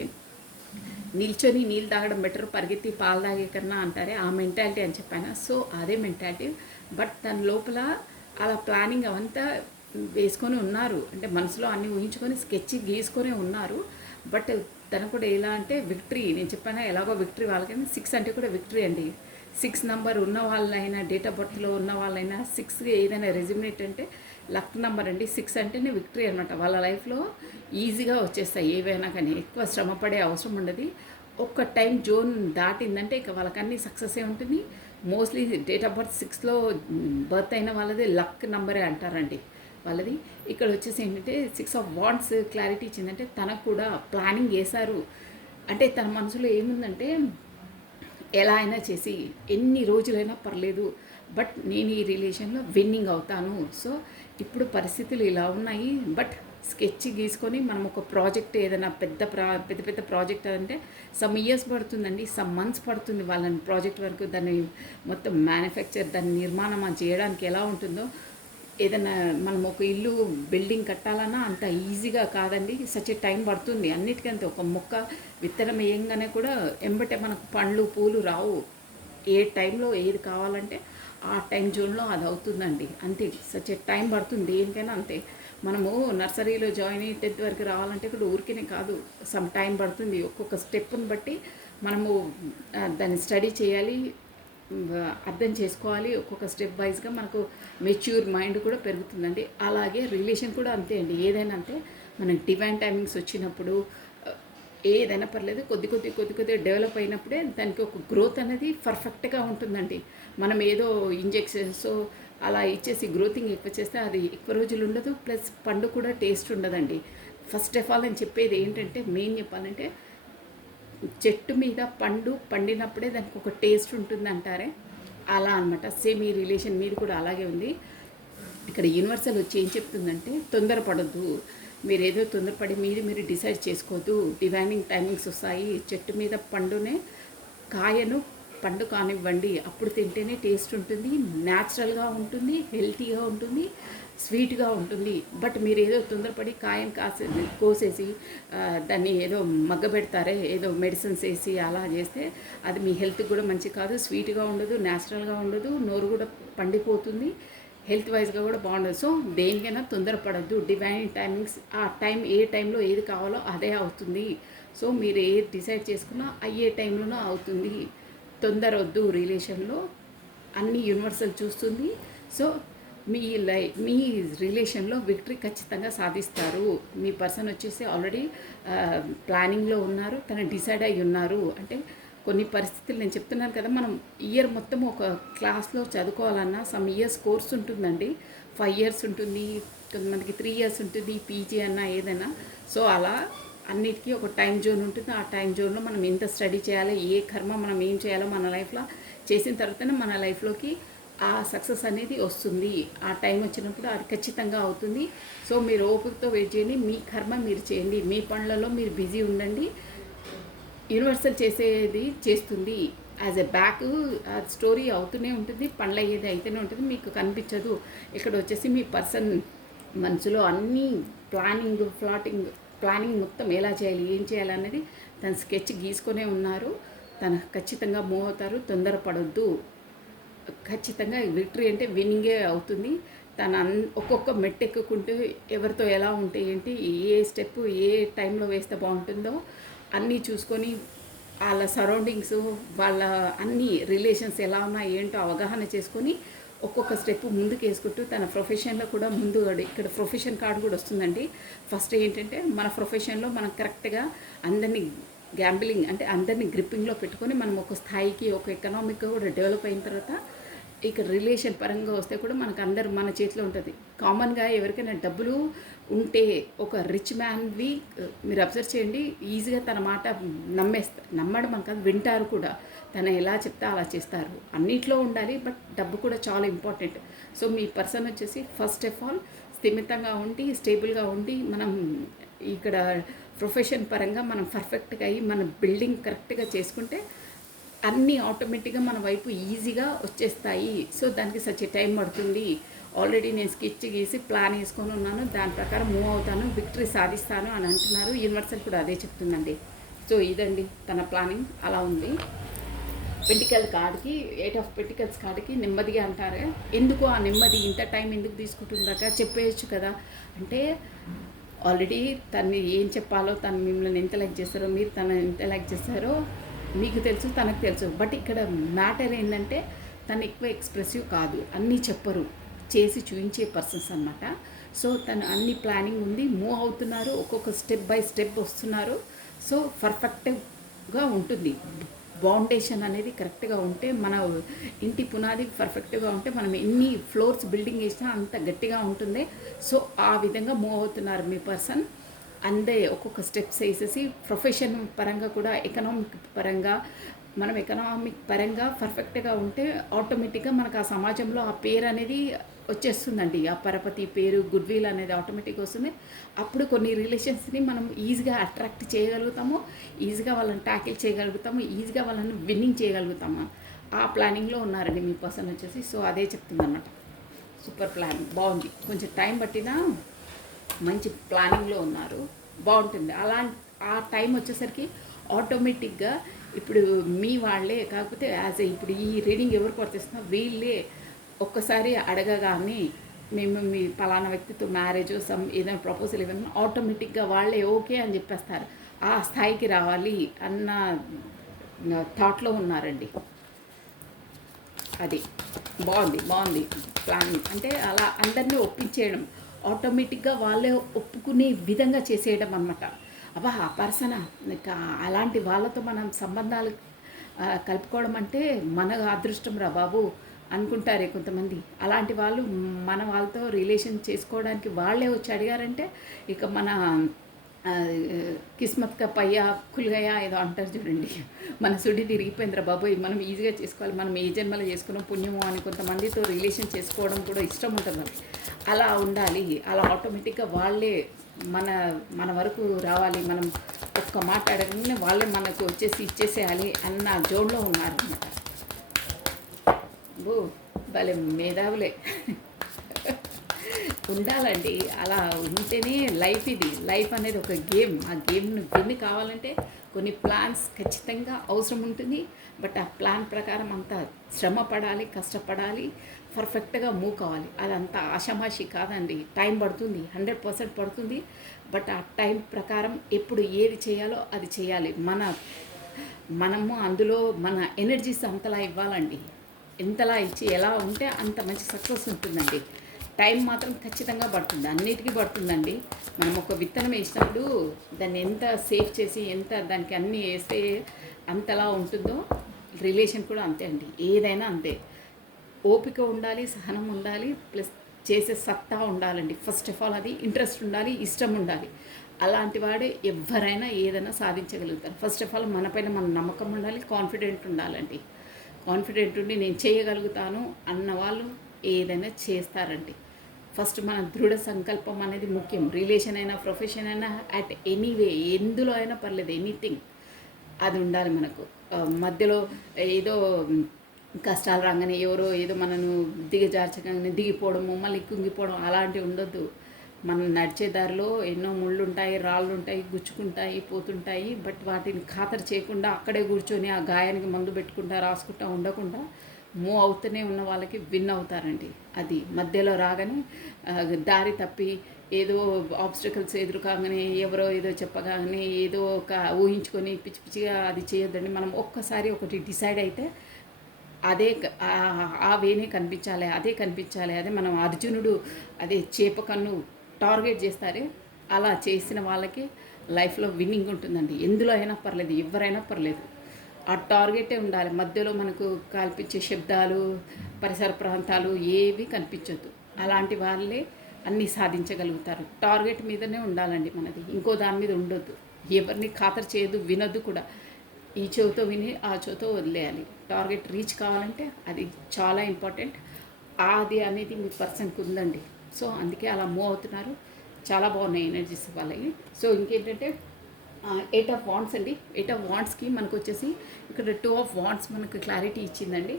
నిల్చొని నీళ్ళు తాగడం బెటర్, పరిగెత్తి పాలు తాగే కన్నా అంటారే ఆ మెంటాలిటీ అని చెప్పాను. సో అదే మెంటాలిటీ. బట్ తన లోపల అలా ప్లానింగ్ అవంతా వేసుకొని ఉన్నారు, అంటే మనసులో అన్నీ ఊహించుకొని స్కెచ్ గీసుకొని ఉన్నారు. బట్ తను కూడా ఎలా అంటే విక్టరీ, నేను చెప్పాను ఎలాగో విక్టరీ వాళ్ళకైనా 6 అంటే కూడా విక్టరీ అండి. 6 నెంబర్ ఉన్న వాళ్ళైనా, డేట్ ఆఫ్ బర్త్లో ఉన్న వాళ్ళైనా 6 ఏదైనా రెజిమినేట్ అంటే లక్ నెంబర్ అండి. 6 అంటేనే విక్టరీ అనమాట. వాళ్ళ లైఫ్లో ఈజీగా వచ్చేస్తాయి ఏవైనా, కానీ ఎక్కువ శ్రమపడే అవసరం ఉండదు. ఒక్క టైం జోన్ దాటిందంటే ఇక వాళ్ళకన్నీ సక్సెసే ఉంటుంది. మోస్ట్లీ డేట్ ఆఫ్ బర్త్ 6లో బర్త్ అయిన వాళ్ళది లక్ నెంబరే అంటారండి వాళ్ళది. ఇక్కడ వచ్చేసి ఏంటంటే 6 ఆఫ్ వాండ్స్ క్లారిటీ ఇచ్చిందంటే తనకు కూడా ప్లానింగ్ చేశారు. అంటే తన మనసులో ఏముందంటే ఎలా అయినా చేసి ఎన్ని రోజులైనా పర్లేదు, బట్ నేను ఈ రిలేషన్లో విన్నింగ్ అవుతాను. సో ఇప్పుడు పరిస్థితులు ఇలా ఉన్నాయి, బట్ స్కెచ్ గీసుకొని మనం ఒక ప్రాజెక్ట్ ఏదైనా పెద్ద పెద్ద ప్రాజెక్ట్ అంటే సమ్ ఇయర్స్ పడుతుందండి, సమ్ మంత్స్ పడుతుంది వాళ్ళని ప్రాజెక్ట్ వరకు దాన్ని మొత్తం మ్యానుఫ్యాక్చర్ దాన్ని నిర్మాణం చేయడానికి ఎలా ఉంటుందో. ఏదైనా మనం ఒక ఇల్లు బిల్డింగ్ కట్టాలన్నా అంత ఈజీగా కాదండి, సచ్ టైం పడుతుంది. అన్నిటికంటే ఒక మొక్క విత్తనం వేయంగానే కూడా ఎంబటే మనకు పండ్లు పూలు రావు. ఏ టైంలో ఏది కావాలంటే ఆ టైం జోన్లో అది అవుతుందండి. అంతే, సచ్ టైం పడుతుంది దేనికైనా అంతే. మనము నర్సరీలో జాయిన్ అయ్యి 10th వరకు రావాలంటే ఇక్కడ ఊరికేనే కాదు, సమ్ టైం పడుతుంది. ఒక్కొక్క స్టెప్ని బట్టి మనము దాన్ని స్టడీ చేయాలి, అర్థం చేసుకోవాలి. ఒక్కొక్క స్టెప్ వైజ్గా మనకు మెచ్యూర్ మైండ్ కూడా పెరుగుతుందండి. అలాగే రిలేషన్ కూడా అంతే అండి. ఏదైనా అంతే, మనం డివైన్ టైమింగ్స్ వచ్చినప్పుడు ఏదైనా పర్లేదు, కొద్ది డెవలప్ అయినప్పుడే దానికి ఒక గ్రోత్ అనేది పర్ఫెక్ట్గా ఉంటుందండి. మనం ఏదో ఇంజెక్షన్స్ అలా ఇచ్చేసి గ్రోతింగ్ ఎక్కువ చేస్తే అది ఎక్కువ రోజులు ఉండదు, ప్లస్ పండు కూడా టేస్ట్ ఉండదండి. ఫస్ట్ ఆఫ్ ఆల్ అని చెప్పేది ఏంటంటే, మెయిన్ చెప్పాలంటే, చెట్టు మీద పండు పండినప్పుడే దానికి ఒక టేస్ట్ ఉంటుంది అంటారే, అలా అనమాట. సేమ్ ఈ రిలేషన్ మీది కూడా అలాగే ఉంది. ఇక్కడ యూనివర్సల్ వచ్చి ఏం చెప్తుందంటే, తొందరపడద్దు, మీరు ఏదో తొందరపడి మీరు డిసైడ్ చేసుకోవద్దు. డివైనింగ్ టైమింగ్స్ వస్తాయి. చెట్టు మీద పండునే కాయను పండు కానివ్వండి, అప్పుడు తింటేనే టేస్ట్ ఉంటుంది, న్యాచురల్గా ఉంటుంది, హెల్తీగా ఉంటుంది, స్వీట్గా ఉంటుంది. బట్ మీరు ఏదో తొందరపడి కాయను కోసేసి దాన్ని ఏదో మగ్గబెడతారే, ఏదో మెడిసిన్స్ వేసి అలా చేస్తే అది మీ హెల్త్కి కూడా మంచి కాదు, స్వీట్గా ఉండదు, న్యాచురల్గా ఉండదు, నోరు కూడా పండిపోతుంది, హెల్త్ వైజ్గా కూడా బాగుండదు. సో దేనికైనా తొందరపడద్దు. డివైన్ టైమింగ్స్, ఆ టైం ఏ టైంలో ఏది కావాలో అదే అవుతుంది. సో మీరు ఏది డిసైడ్ చేసుకున్నా అయ్యే టైంలోనూ అవుతుంది. తొందర వద్దు. రిలేషన్లో అన్ని యూనివర్సల్ చూస్తుంది. సో మీ రిలేషన్లో విక్టరీ ఖచ్చితంగా సాధిస్తారు. మీ పర్సన్ వచ్చేసి ఆల్రెడీ ప్లానింగ్లో ఉన్నారు, తను డిసైడ్ అయ్యి ఉన్నారు. అంటే కొన్ని పరిస్థితులు నేను చెప్తున్నాను కదా, మనం ఇయర్ మొత్తం ఒక క్లాస్లో చదువుకోవాలన్నా సమ్ ఇయర్స్ కోర్స్ ఉంటుందండి. 5 years ఉంటుంది, కొంతమందికి 3 years ఉంటుంది, పీజీ అన్నా ఏదైనా. సో అలా అన్నిటికీ ఒక టైం జోన్ ఉంటుంది. ఆ టైం జోన్లో మనం ఎంత స్టడీ చేయాలి, ఏ కర్మ మనం ఏం చేయాలో మన లైఫ్లో చేసిన తర్వాతనే మన లైఫ్లోకి ఆ సక్సెస్ అనేది వస్తుంది. ఆ టైం వచ్చినప్పుడు అది ఖచ్చితంగా అవుతుంది. సో మీరు ఓపికతో వెయిట్ చేయండి, మీ కర్మ మీరు చేయండి, మీ పనులలో మీరు బిజీ ఉండండి. యూనివర్సల్ చేసేది చేస్తుంది. యాజ్ ఎ బ్యాక్ స్టోరీ అవుతూనే ఉంటుంది, పనులు అయ్యేది అయితేనే ఉంటుంది, మీకు కనిపించదు. ఇక్కడ వచ్చేసి మీ పర్సన్ మనసులో అన్నీ ప్లానింగ్ మొత్తం ఎలా చేయాలి, ఏం చేయాలి అనేది తన స్కెచ్ గీసుకొనే ఉన్నారు. తను ఖచ్చితంగా మూవ్ అవుతారు. తొందరపడొద్దు. ఖచ్చితంగా విక్టరీ అంటే విన్నింగే అవుతుంది. తను ఒక్కొక్క మెట్టు ఎక్కుకుంటూ ఎవరితో ఎలా ఉంటే ఏంటి, ఏ స్టెప్ ఏ టైంలో వేస్తే బాగుంటుందో అన్నీ చూసుకొని, వాళ్ళ సరౌండింగ్స్, వాళ్ళ అన్ని రిలేషన్స్ ఎలా ఉన్నా ఏంటో అవగాహన చేసుకొని ఒక్కొక్క స్టెప్ ముందుకు వేసుకుంటూ తన ప్రొఫెషన్లో కూడా ముందు, ఇక్కడ ప్రొఫెషన్ కార్డు కూడా వస్తుందండి. ఫస్ట్ ఏంటంటే మన ప్రొఫెషన్లో మనం కరెక్ట్గా అందరినీ గ్యాంబ్లింగ్ అంటే అందరినీ గ్రిప్పింగ్లో పెట్టుకొని మనం ఒక స్థాయికి, ఒక ఎకనామిక్గా కూడా డెవలప్ అయిన తర్వాత ఇక రిలేషన్ పరంగా వస్తే కూడా మనకు అందరు మన చేతిలో ఉంటుంది. కామన్గా ఎవరికైనా డబ్బులు ఉంటే ఒక రిచ్ మ్యాన్వి మీరు అబ్జర్వ్ చేయండి, ఈజీగా తన మాట నమ్మడం కాదు, వింటారు కూడా. తను ఎలా చెప్తే అలా చేస్తారు. అన్నిట్లో ఉండాలి, బట్ డబ్బు కూడా చాలా ఇంపార్టెంట్. సో మీ పర్సన్ వచ్చేసి ఫస్ట్ ఆఫ్ ఆల్ స్థిమితంగా ఉండి, స్టేబుల్గా ఉండి, మనం ఇక్కడ ప్రొఫెషన్ పరంగా మనం పర్ఫెక్ట్గా అయ్యి మన బిల్డింగ్ కరెక్ట్గా చేసుకుంటే అన్నీ ఆటోమేటిక్గా మన వైపు ఈజీగా వచ్చేస్తాయి. సో దానికి సచ్ టైం పడుతుంది. ఆల్రెడీ నేను స్కెచ్ గీసి ప్లాన్ వేసుకొని ఉన్నాను, దాని ప్రకారం మూవ్ అవుతాను, విక్టరీ సాధిస్తాను అని అంటున్నారు. యూనివర్సల్ కూడా అదే చెప్తుందండి. సో ఇదండి తన ప్లానింగ్ అలా ఉంది. పెంటికల్ కార్డ్కి 8 of Pentacles కార్డ్కి నెమ్మదిగా అంటారు. ఎందుకు ఆ నెమ్మది, ఇంత టైం ఎందుకు తీసుకుంటుందాక చెప్పేయచ్చు కదా అంటే, ఆల్రెడీ తను ఏం చెప్పాలో, తను మిమ్మల్ని ఎంత లైక్ చేస్తారో, మీరు తను ఎంత లైక్ చేస్తారో మీకు తెలుసు, తనకు తెలుసు. బట్ ఇక్కడ మ్యాటర్ ఏంటంటే తను ఎక్కువ ఎక్స్ప్రెసివ్ కాదు, అన్నీ చెప్పరు, చేసి చూపించే పర్సన్స్ అన్నమాట. సో తను అన్ని ప్లానింగ్ ఉంది, మూవ్ అవుతున్నారు, ఒక్కొక్క స్టెప్ బై స్టెప్ వస్తున్నారు. సో పర్ఫెక్ట్గా ఉంటుంది. ఫౌండేషన్ అనేది కరెక్ట్గా ఉంటే, మన ఇంటి పునాది పర్ఫెక్ట్గా ఉంటే మనం ఎన్ని ఫ్లోర్స్ బిల్డింగ్ వేసినా అంత గట్టిగా ఉంటుంది. సో ఆ విధంగా మూవ్ అవుతున్నారు మీ పర్సన్. అందే ఒక్కొక్క స్టెప్స్ వేసేసి ప్రొఫెషన్ పరంగా కూడా, ఎకనామిక్ పరంగా మనం ఎకనామిక్ పరంగా పర్ఫెక్ట్గా ఉంటే ఆటోమేటిక్గా మనకు ఆ సమాజంలో ఆ పేరు అనేది వచ్చేస్తుందండి. ఆ పరపతి పేరు గుడ్ విల్ అనేది ఆటోమేటిక్గా వస్తుంది. అప్పుడు కొన్ని రిలేషన్స్ని మనం ఈజీగా అట్రాక్ట్ చేయగలుగుతాము, ఈజీగా వాళ్ళని ట్యాకిల్ చేయగలుగుతాము, ఈజీగా వాళ్ళని విన్నింగ్ చేయగలుగుతాము. ఆ ప్లానింగ్లో ఉన్నారండి మీ పర్సన్ వచ్చేసి. సో అదే చెప్తుందన్నమాట. సూపర్ ప్లాన్ బాగుంది. కొంచెం టైం పట్టినా మంచి ప్లానింగ్లో ఉన్నారు, బాగుంటుంది. ఆ టైం వచ్చేసరికి ఆటోమేటిక్గా ఇప్పుడు మీ వాళ్ళే కాకపోతే ఇప్పుడు ఈ రీడింగ్ ఎవరికి వర్తిస్తున్నా వీళ్ళే ఒక్కసారి అడగగానే మేము మీ పలానా వ్యక్తితో మ్యారేజ్ ఏదైనా ప్రపోజల్ ఇవ్వను ఆటోమేటిక్గా వాళ్ళే ఓకే అని చెప్పేస్తారు. ఆ స్థాయికి రావాలి అన్న థాట్లో ఉన్నారండి. అది బాగుంది ప్లానింగ్. అంటే అలా అందరినీ ఒప్పించేయడం, ఆటోమేటిక్గా వాళ్ళే ఒప్పుకునే విధంగా చేసేయడం అనమాట. అబ్బా ఆ పర్సనా, అలాంటి వాళ్ళతో మనం సంబంధాలు కలుపుకోవడం అంటే మన అదృష్టం రా బాబు అనుకుంటారే కొంతమంది. అలాంటి వాళ్ళు మన వాళ్ళతో రిలేషన్ చేసుకోవడానికి వాళ్ళే వచ్చి అడిగారంటే ఇక మన కిస్మత్ కా పయ్యా కుల్గయా ఏదో అంటారు చూడండి. మన సుడి తిరిగిపోయిందిరా బాబోయ్, మనం ఈజీగా చేసుకోవాలి, మనం ఏ జన్మలో చేసుకున్నాం పుణ్యము అని కొంతమందితో రిలేషన్ చేసుకోవడం కూడా ఇష్టం ఉంటుంది. అలా ఉండాలి. అలా ఆటోమేటిక్గా వాళ్ళే మన మన వరకు రావాలి. మనం ఒక్క మాట అడగగానే వాళ్ళే మనకు వచ్చేసి ఇచ్చేసేయాలి అన్న జోన్లో ఉన్నారనమాట. ఓ భలే మేధావులే. ఉండాలండి. అలా ఉంటేనే లైఫ్. లైఫ్ అనేది ఒక గేమ్. ఆ గేమ్ను విన్ కావాలంటే కొన్ని ప్లాన్స్ ఖచ్చితంగా అవసరం ఉంటుంది. బట్ ఆ ప్లాన్ ప్రకారం అంతా శ్రమ పడాలి, కష్టపడాలి, పర్ఫెక్ట్గా మూవ్ కావాలి. అదంతా ఆషామాషి కాదండి. టైం పడుతుంది, 100% పడుతుంది. బట్ ఆ టైం ప్రకారం ఎప్పుడు ఏది చేయాలో అది చేయాలి. మనము అందులో మన ఎనర్జీస్ అంతలా ఇవ్వాలండి. ఎంతలా ఇచ్చి ఎలా ఉంటే అంత మంచి సక్సెస్ ఉంటుందండి. టైం మాత్రం ఖచ్చితంగా పడుతుంది, అన్నిటికీ పడుతుందండి. మనం ఒక విత్తనం వేసినప్పుడు దాన్ని ఎంత సేఫ్ చేసి ఎంత దానికి అన్నీ వేస్తే అంతలా ఉంటుందో రిలేషన్ కూడా అంతే అండి. ఏదైనా అంతే. ఓపిక ఉండాలి, సహనం ఉండాలి, ప్లస్ చేసే సత్తా ఉండాలండి. ఫస్ట్ ఆఫ్ ఆల్ అది ఇంట్రెస్ట్ ఉండాలి, ఇష్టం ఉండాలి. అలాంటి వాడే ఎవరైనా ఏదైనా సాధించగలుగుతారు. ఫస్ట్ ఆఫ్ ఆల్ మనపైన మన నమ్మకం ఉండాలి, కాన్ఫిడెంట్ ఉండాలండి. కాన్ఫిడెంట్ ఉండి నేను చేయగలుగుతాను అన్న వాళ్ళు ఏదైనా చేస్తారండి. ఫస్ట్ మన దృఢ సంకల్పం అనేది ముఖ్యం. రిలేషన్ అయినా, ప్రొఫెషన్ అయినా, అట్ ఎనీవే ఎందులో అయినా పర్లేదు, ఎనీథింగ్ అది ఉండాలి మనకు. మధ్యలో ఏదో కష్టాలు రాగానే ఎవరో ఏదో మనను దిగజార్చగానే దిగిపోవడము, మళ్ళీ కుంగిపోవడం అలాంటివి ఉండొద్దు. మనం నడిచే దారిలో ఎన్నో ముళ్ళు ఉంటాయి, రాళ్ళు ఉంటాయి, గుచ్చుకుంటాయి, పోతుంటాయి. బట్ వాటిని ఖాతరు చేయకుండా అక్కడే కూర్చొని ఆ గాయానికి మందు పెట్టుకుంటా రాసుకుంటా ఉండకుండా మూవ్ అవుతూనే ఉన్న వాళ్ళకి విన్ అవుతారండి. అది మధ్యలో రాగానే దారి తప్పి ఏదో ఆబ్స్టకల్స్ ఎదురు కాగానే ఎవరో ఏదో చెప్పగానే ఏదో ఒక ఊహించుకొని పిచ్చి పిచ్చిగా అది చేయొద్దండి. మనం ఒక్కసారి ఒకటి డిసైడ్ అయితే అదే ఆ వేనే కనిపించాలి, అదే కనిపించాలి. అదే మనం అర్జునుడు అదే చేప కన్ను టార్గెట్ చేస్తారే అలా చేసిన వాళ్ళకి లైఫ్లో విన్నింగ్ ఉంటుందండి. ఎందులో అయినా పర్లేదు, ఎవరైనా పర్లేదు, ఆ టార్గెటే ఉండాలి. మధ్యలో మనకు కల్పించే శబ్దాలు, పరిసర ప్రాంతాలు ఏవి కనిపించొద్దు. అలాంటి వాళ్ళే అన్నీ సాధించగలుగుతారు. టార్గెట్ మీదనే ఉండాలండి మనది, ఇంకో దాని మీద ఉండొద్దు. ఎవరిని ఖాతరు చేయొద్దు, వినొద్దు కూడా. ఈ చెవితో విని ఆ చెవితో వదిలేయాలి. టార్గెట్ రీచ్ కావాలంటే అది చాలా ఇంపార్టెంట్. అది అనేది మీ పర్సన్కి ఉందండి. సో అందుకే అలా మూవ్ అవుతున్నారు. చాలా బాగున్నాయి ఎనర్జీస్ వాళ్ళవి. సో ఇంకేంటంటే 8 ఆఫ్ వాండ్స్ అండి. 8 ఆఫ్ వాండ్స్కి మనకు వచ్చేసి ఇక్కడ 2 ఆఫ్ వాండ్స్ మనకు క్లారిటీ ఇచ్చిందండి.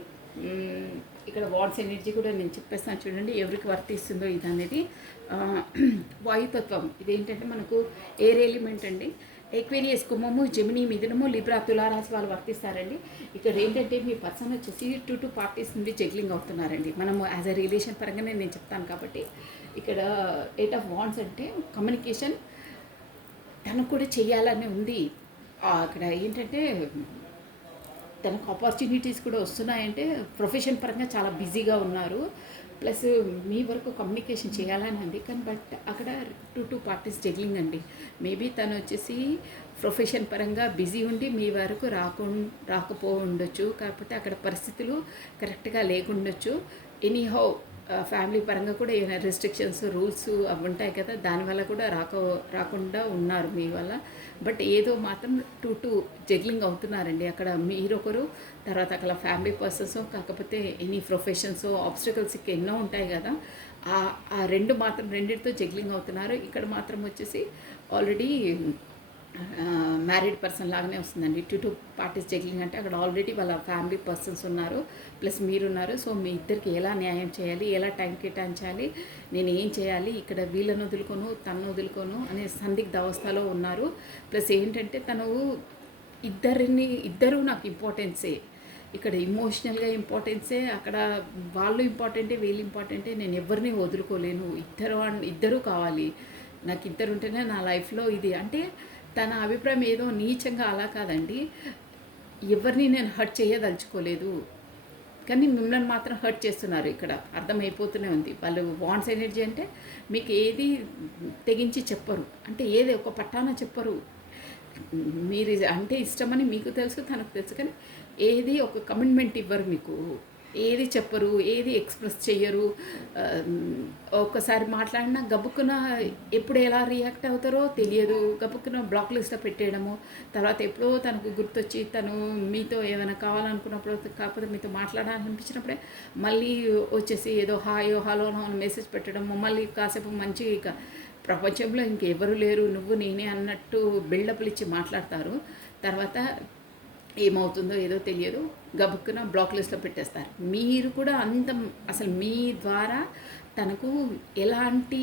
ఇక్కడ వాండ్స్ ఎనర్జీ కూడా నేను చెప్పేస్తాను చూడండి, ఎవరికి వర్తిస్తుందో ఇది అనేది. వాయుతత్వం ఇదేంటంటే మనకు ఎయిర్ ఎలిమెంట్ అండి. ఎక్వేరియస్, కుంభము, జెమిని, మిథునము, లిబ్రా, తులారాశి వాళ్ళు వర్తిస్తారండి. ఇక్కడ ఏంటంటే మీ పర్సన్ వచ్చేసి 2 పార్టీస్ నుండి జగ్లింగ్ అవుతున్నారండి. మనము యాజ్ అ రిలేషన్ పరంగానే నేను చెప్తాను కాబట్టి. ఇక్కడ 8 ఆఫ్ వాండ్స్ అంటే కమ్యూనికేషన్ తనకు కూడా చెయ్యాలని ఉంది. అక్కడ ఏంటంటే తనకు ఆపర్చునిటీస్ కూడా వస్తున్నాయంటే ప్రొఫెషన్ పరంగా చాలా బిజీగా ఉన్నారు. ప్లస్ మీ వరకు కమ్యూనికేషన్ చేయాలని ఉంది. కానీ బట్ అక్కడ 2 పార్టీస్ జగ్లింగ్ అండి. మేబీ తను వచ్చేసి ప్రొఫెషన్ పరంగా బిజీ ఉండి మీ వరకు రాకపో ఉండొచ్చు. కాకపోతే అక్కడ పరిస్థితులు కరెక్ట్గా లేకుండొచ్చు. ఎనీహౌ ఫ్యామిలీ పరంగా కూడా ఏమైనా రెస్ట్రిక్షన్స్ రూల్స్ అవి ఉంటాయి కదా, దానివల్ల కూడా రాకుండా ఉన్నారు మీ వల్ల. బట్ ఏదో మాత్రం టూ జగ్లింగ్ అవుతున్నారండి అక్కడ. మీరొకరు, తర్వాత అక్కడ ఫ్యామిలీ పర్సన్స్, కాకపోతే ఎనీ ప్రొఫెషన్స్ ఆబ్స్టికల్స్ ఎన్నో ఉంటాయి కదా, ఆ రెండు మాత్రం రెండింటితో జగ్లింగ్ అవుతున్నారు. ఇక్కడ మాత్రం వచ్చేసి ఆల్రెడీ మ్యారీడ్ పర్సన్ లాగానే వస్తుందండి. టూ పార్టీస్ జగ్లింగ్ అంటే అక్కడ ఆల్రెడీ వాళ్ళ ఫ్యామిలీ పర్సన్స్ ఉన్నారు, ప్లస్ మీరున్నారు. సో మీ ఇద్దరికి ఎలా న్యాయం చేయాలి, ఎలా టైం కేటాయించాలి, నేను ఏం చేయాలి, ఇక్కడ వీళ్ళను వదులుకోను తనను వదులుకోను అనే సందిగ్ధ అవస్థలో ఉన్నారు. ప్లస్ ఏంటంటే తను ఇద్దరు నాకు ఇంపార్టెన్సే, ఇక్కడ ఇమోషనల్గా ఇంపార్టెన్సే, అక్కడ వాళ్ళు ఇంపార్టెంటే వీళ్ళు ఇంపార్టెంటే, నేను ఎవరిని వదులుకోలేను, ఇద్దరు కావాలి నాకు, ఇద్దరు ఉంటేనే నా లైఫ్లో ఇది అంటే. తన అభిప్రాయం ఏదో నీచంగా అలా కాదండి, ఎవరిని నేను హర్ట్ చేయదలుచుకోలేదు, కానీ మిమ్మల్ని మాత్రం హర్ట్ చేస్తున్నారు ఇక్కడ, అర్థమైపోతూనే ఉంది. వాళ్ళు వాంట్స్ ఎనర్జీ అంటే మీకు ఏది తెగించి చెప్పరు, అంటే ఏది ఒక పట్టాన చెప్పరు. మీరు అంటే ఇష్టమని మీకు తెలుసు, తనకు తెలుసు, కానీ ఏది ఒక కమిట్మెంట్ ఇవ్వరు మీకు, ఏది చెప్పరు, ఏది ఎక్స్ప్రెస్ చెయ్యరు. ఒక్కసారి మాట్లాడినా గబుక్కున ఎప్పుడు ఎలా రియాక్ట్ అవుతారో తెలియదు, గబుక్కున బ్లాక్ లిస్ట్లో పెట్టేయడము. తర్వాత ఎప్పుడో తనకు గుర్తొచ్చి తను మీతో ఏమైనా కావాలనుకున్నప్పుడు, కాకపోతే మీతో మాట్లాడాలనిపించినప్పుడే మళ్ళీ వచ్చేసి ఏదో హాయో హలోనో అని మెసేజ్ పెట్టడము, మళ్ళీ కాసేపు మంచి ప్రపంచంలో ఇంకెవరు లేరు నువ్వు నేనే అన్నట్టు బిల్డప్లు ఇచ్చి మాట్లాడతారు. తర్వాత ఏమవుతుందో ఏదో తెలియదు, గబుక్కున బ్లాక్ లిస్ట్లో పెట్టేస్తారు. మీరు కూడా అంత అసలు మీ ద్వారా తనకు ఎలాంటి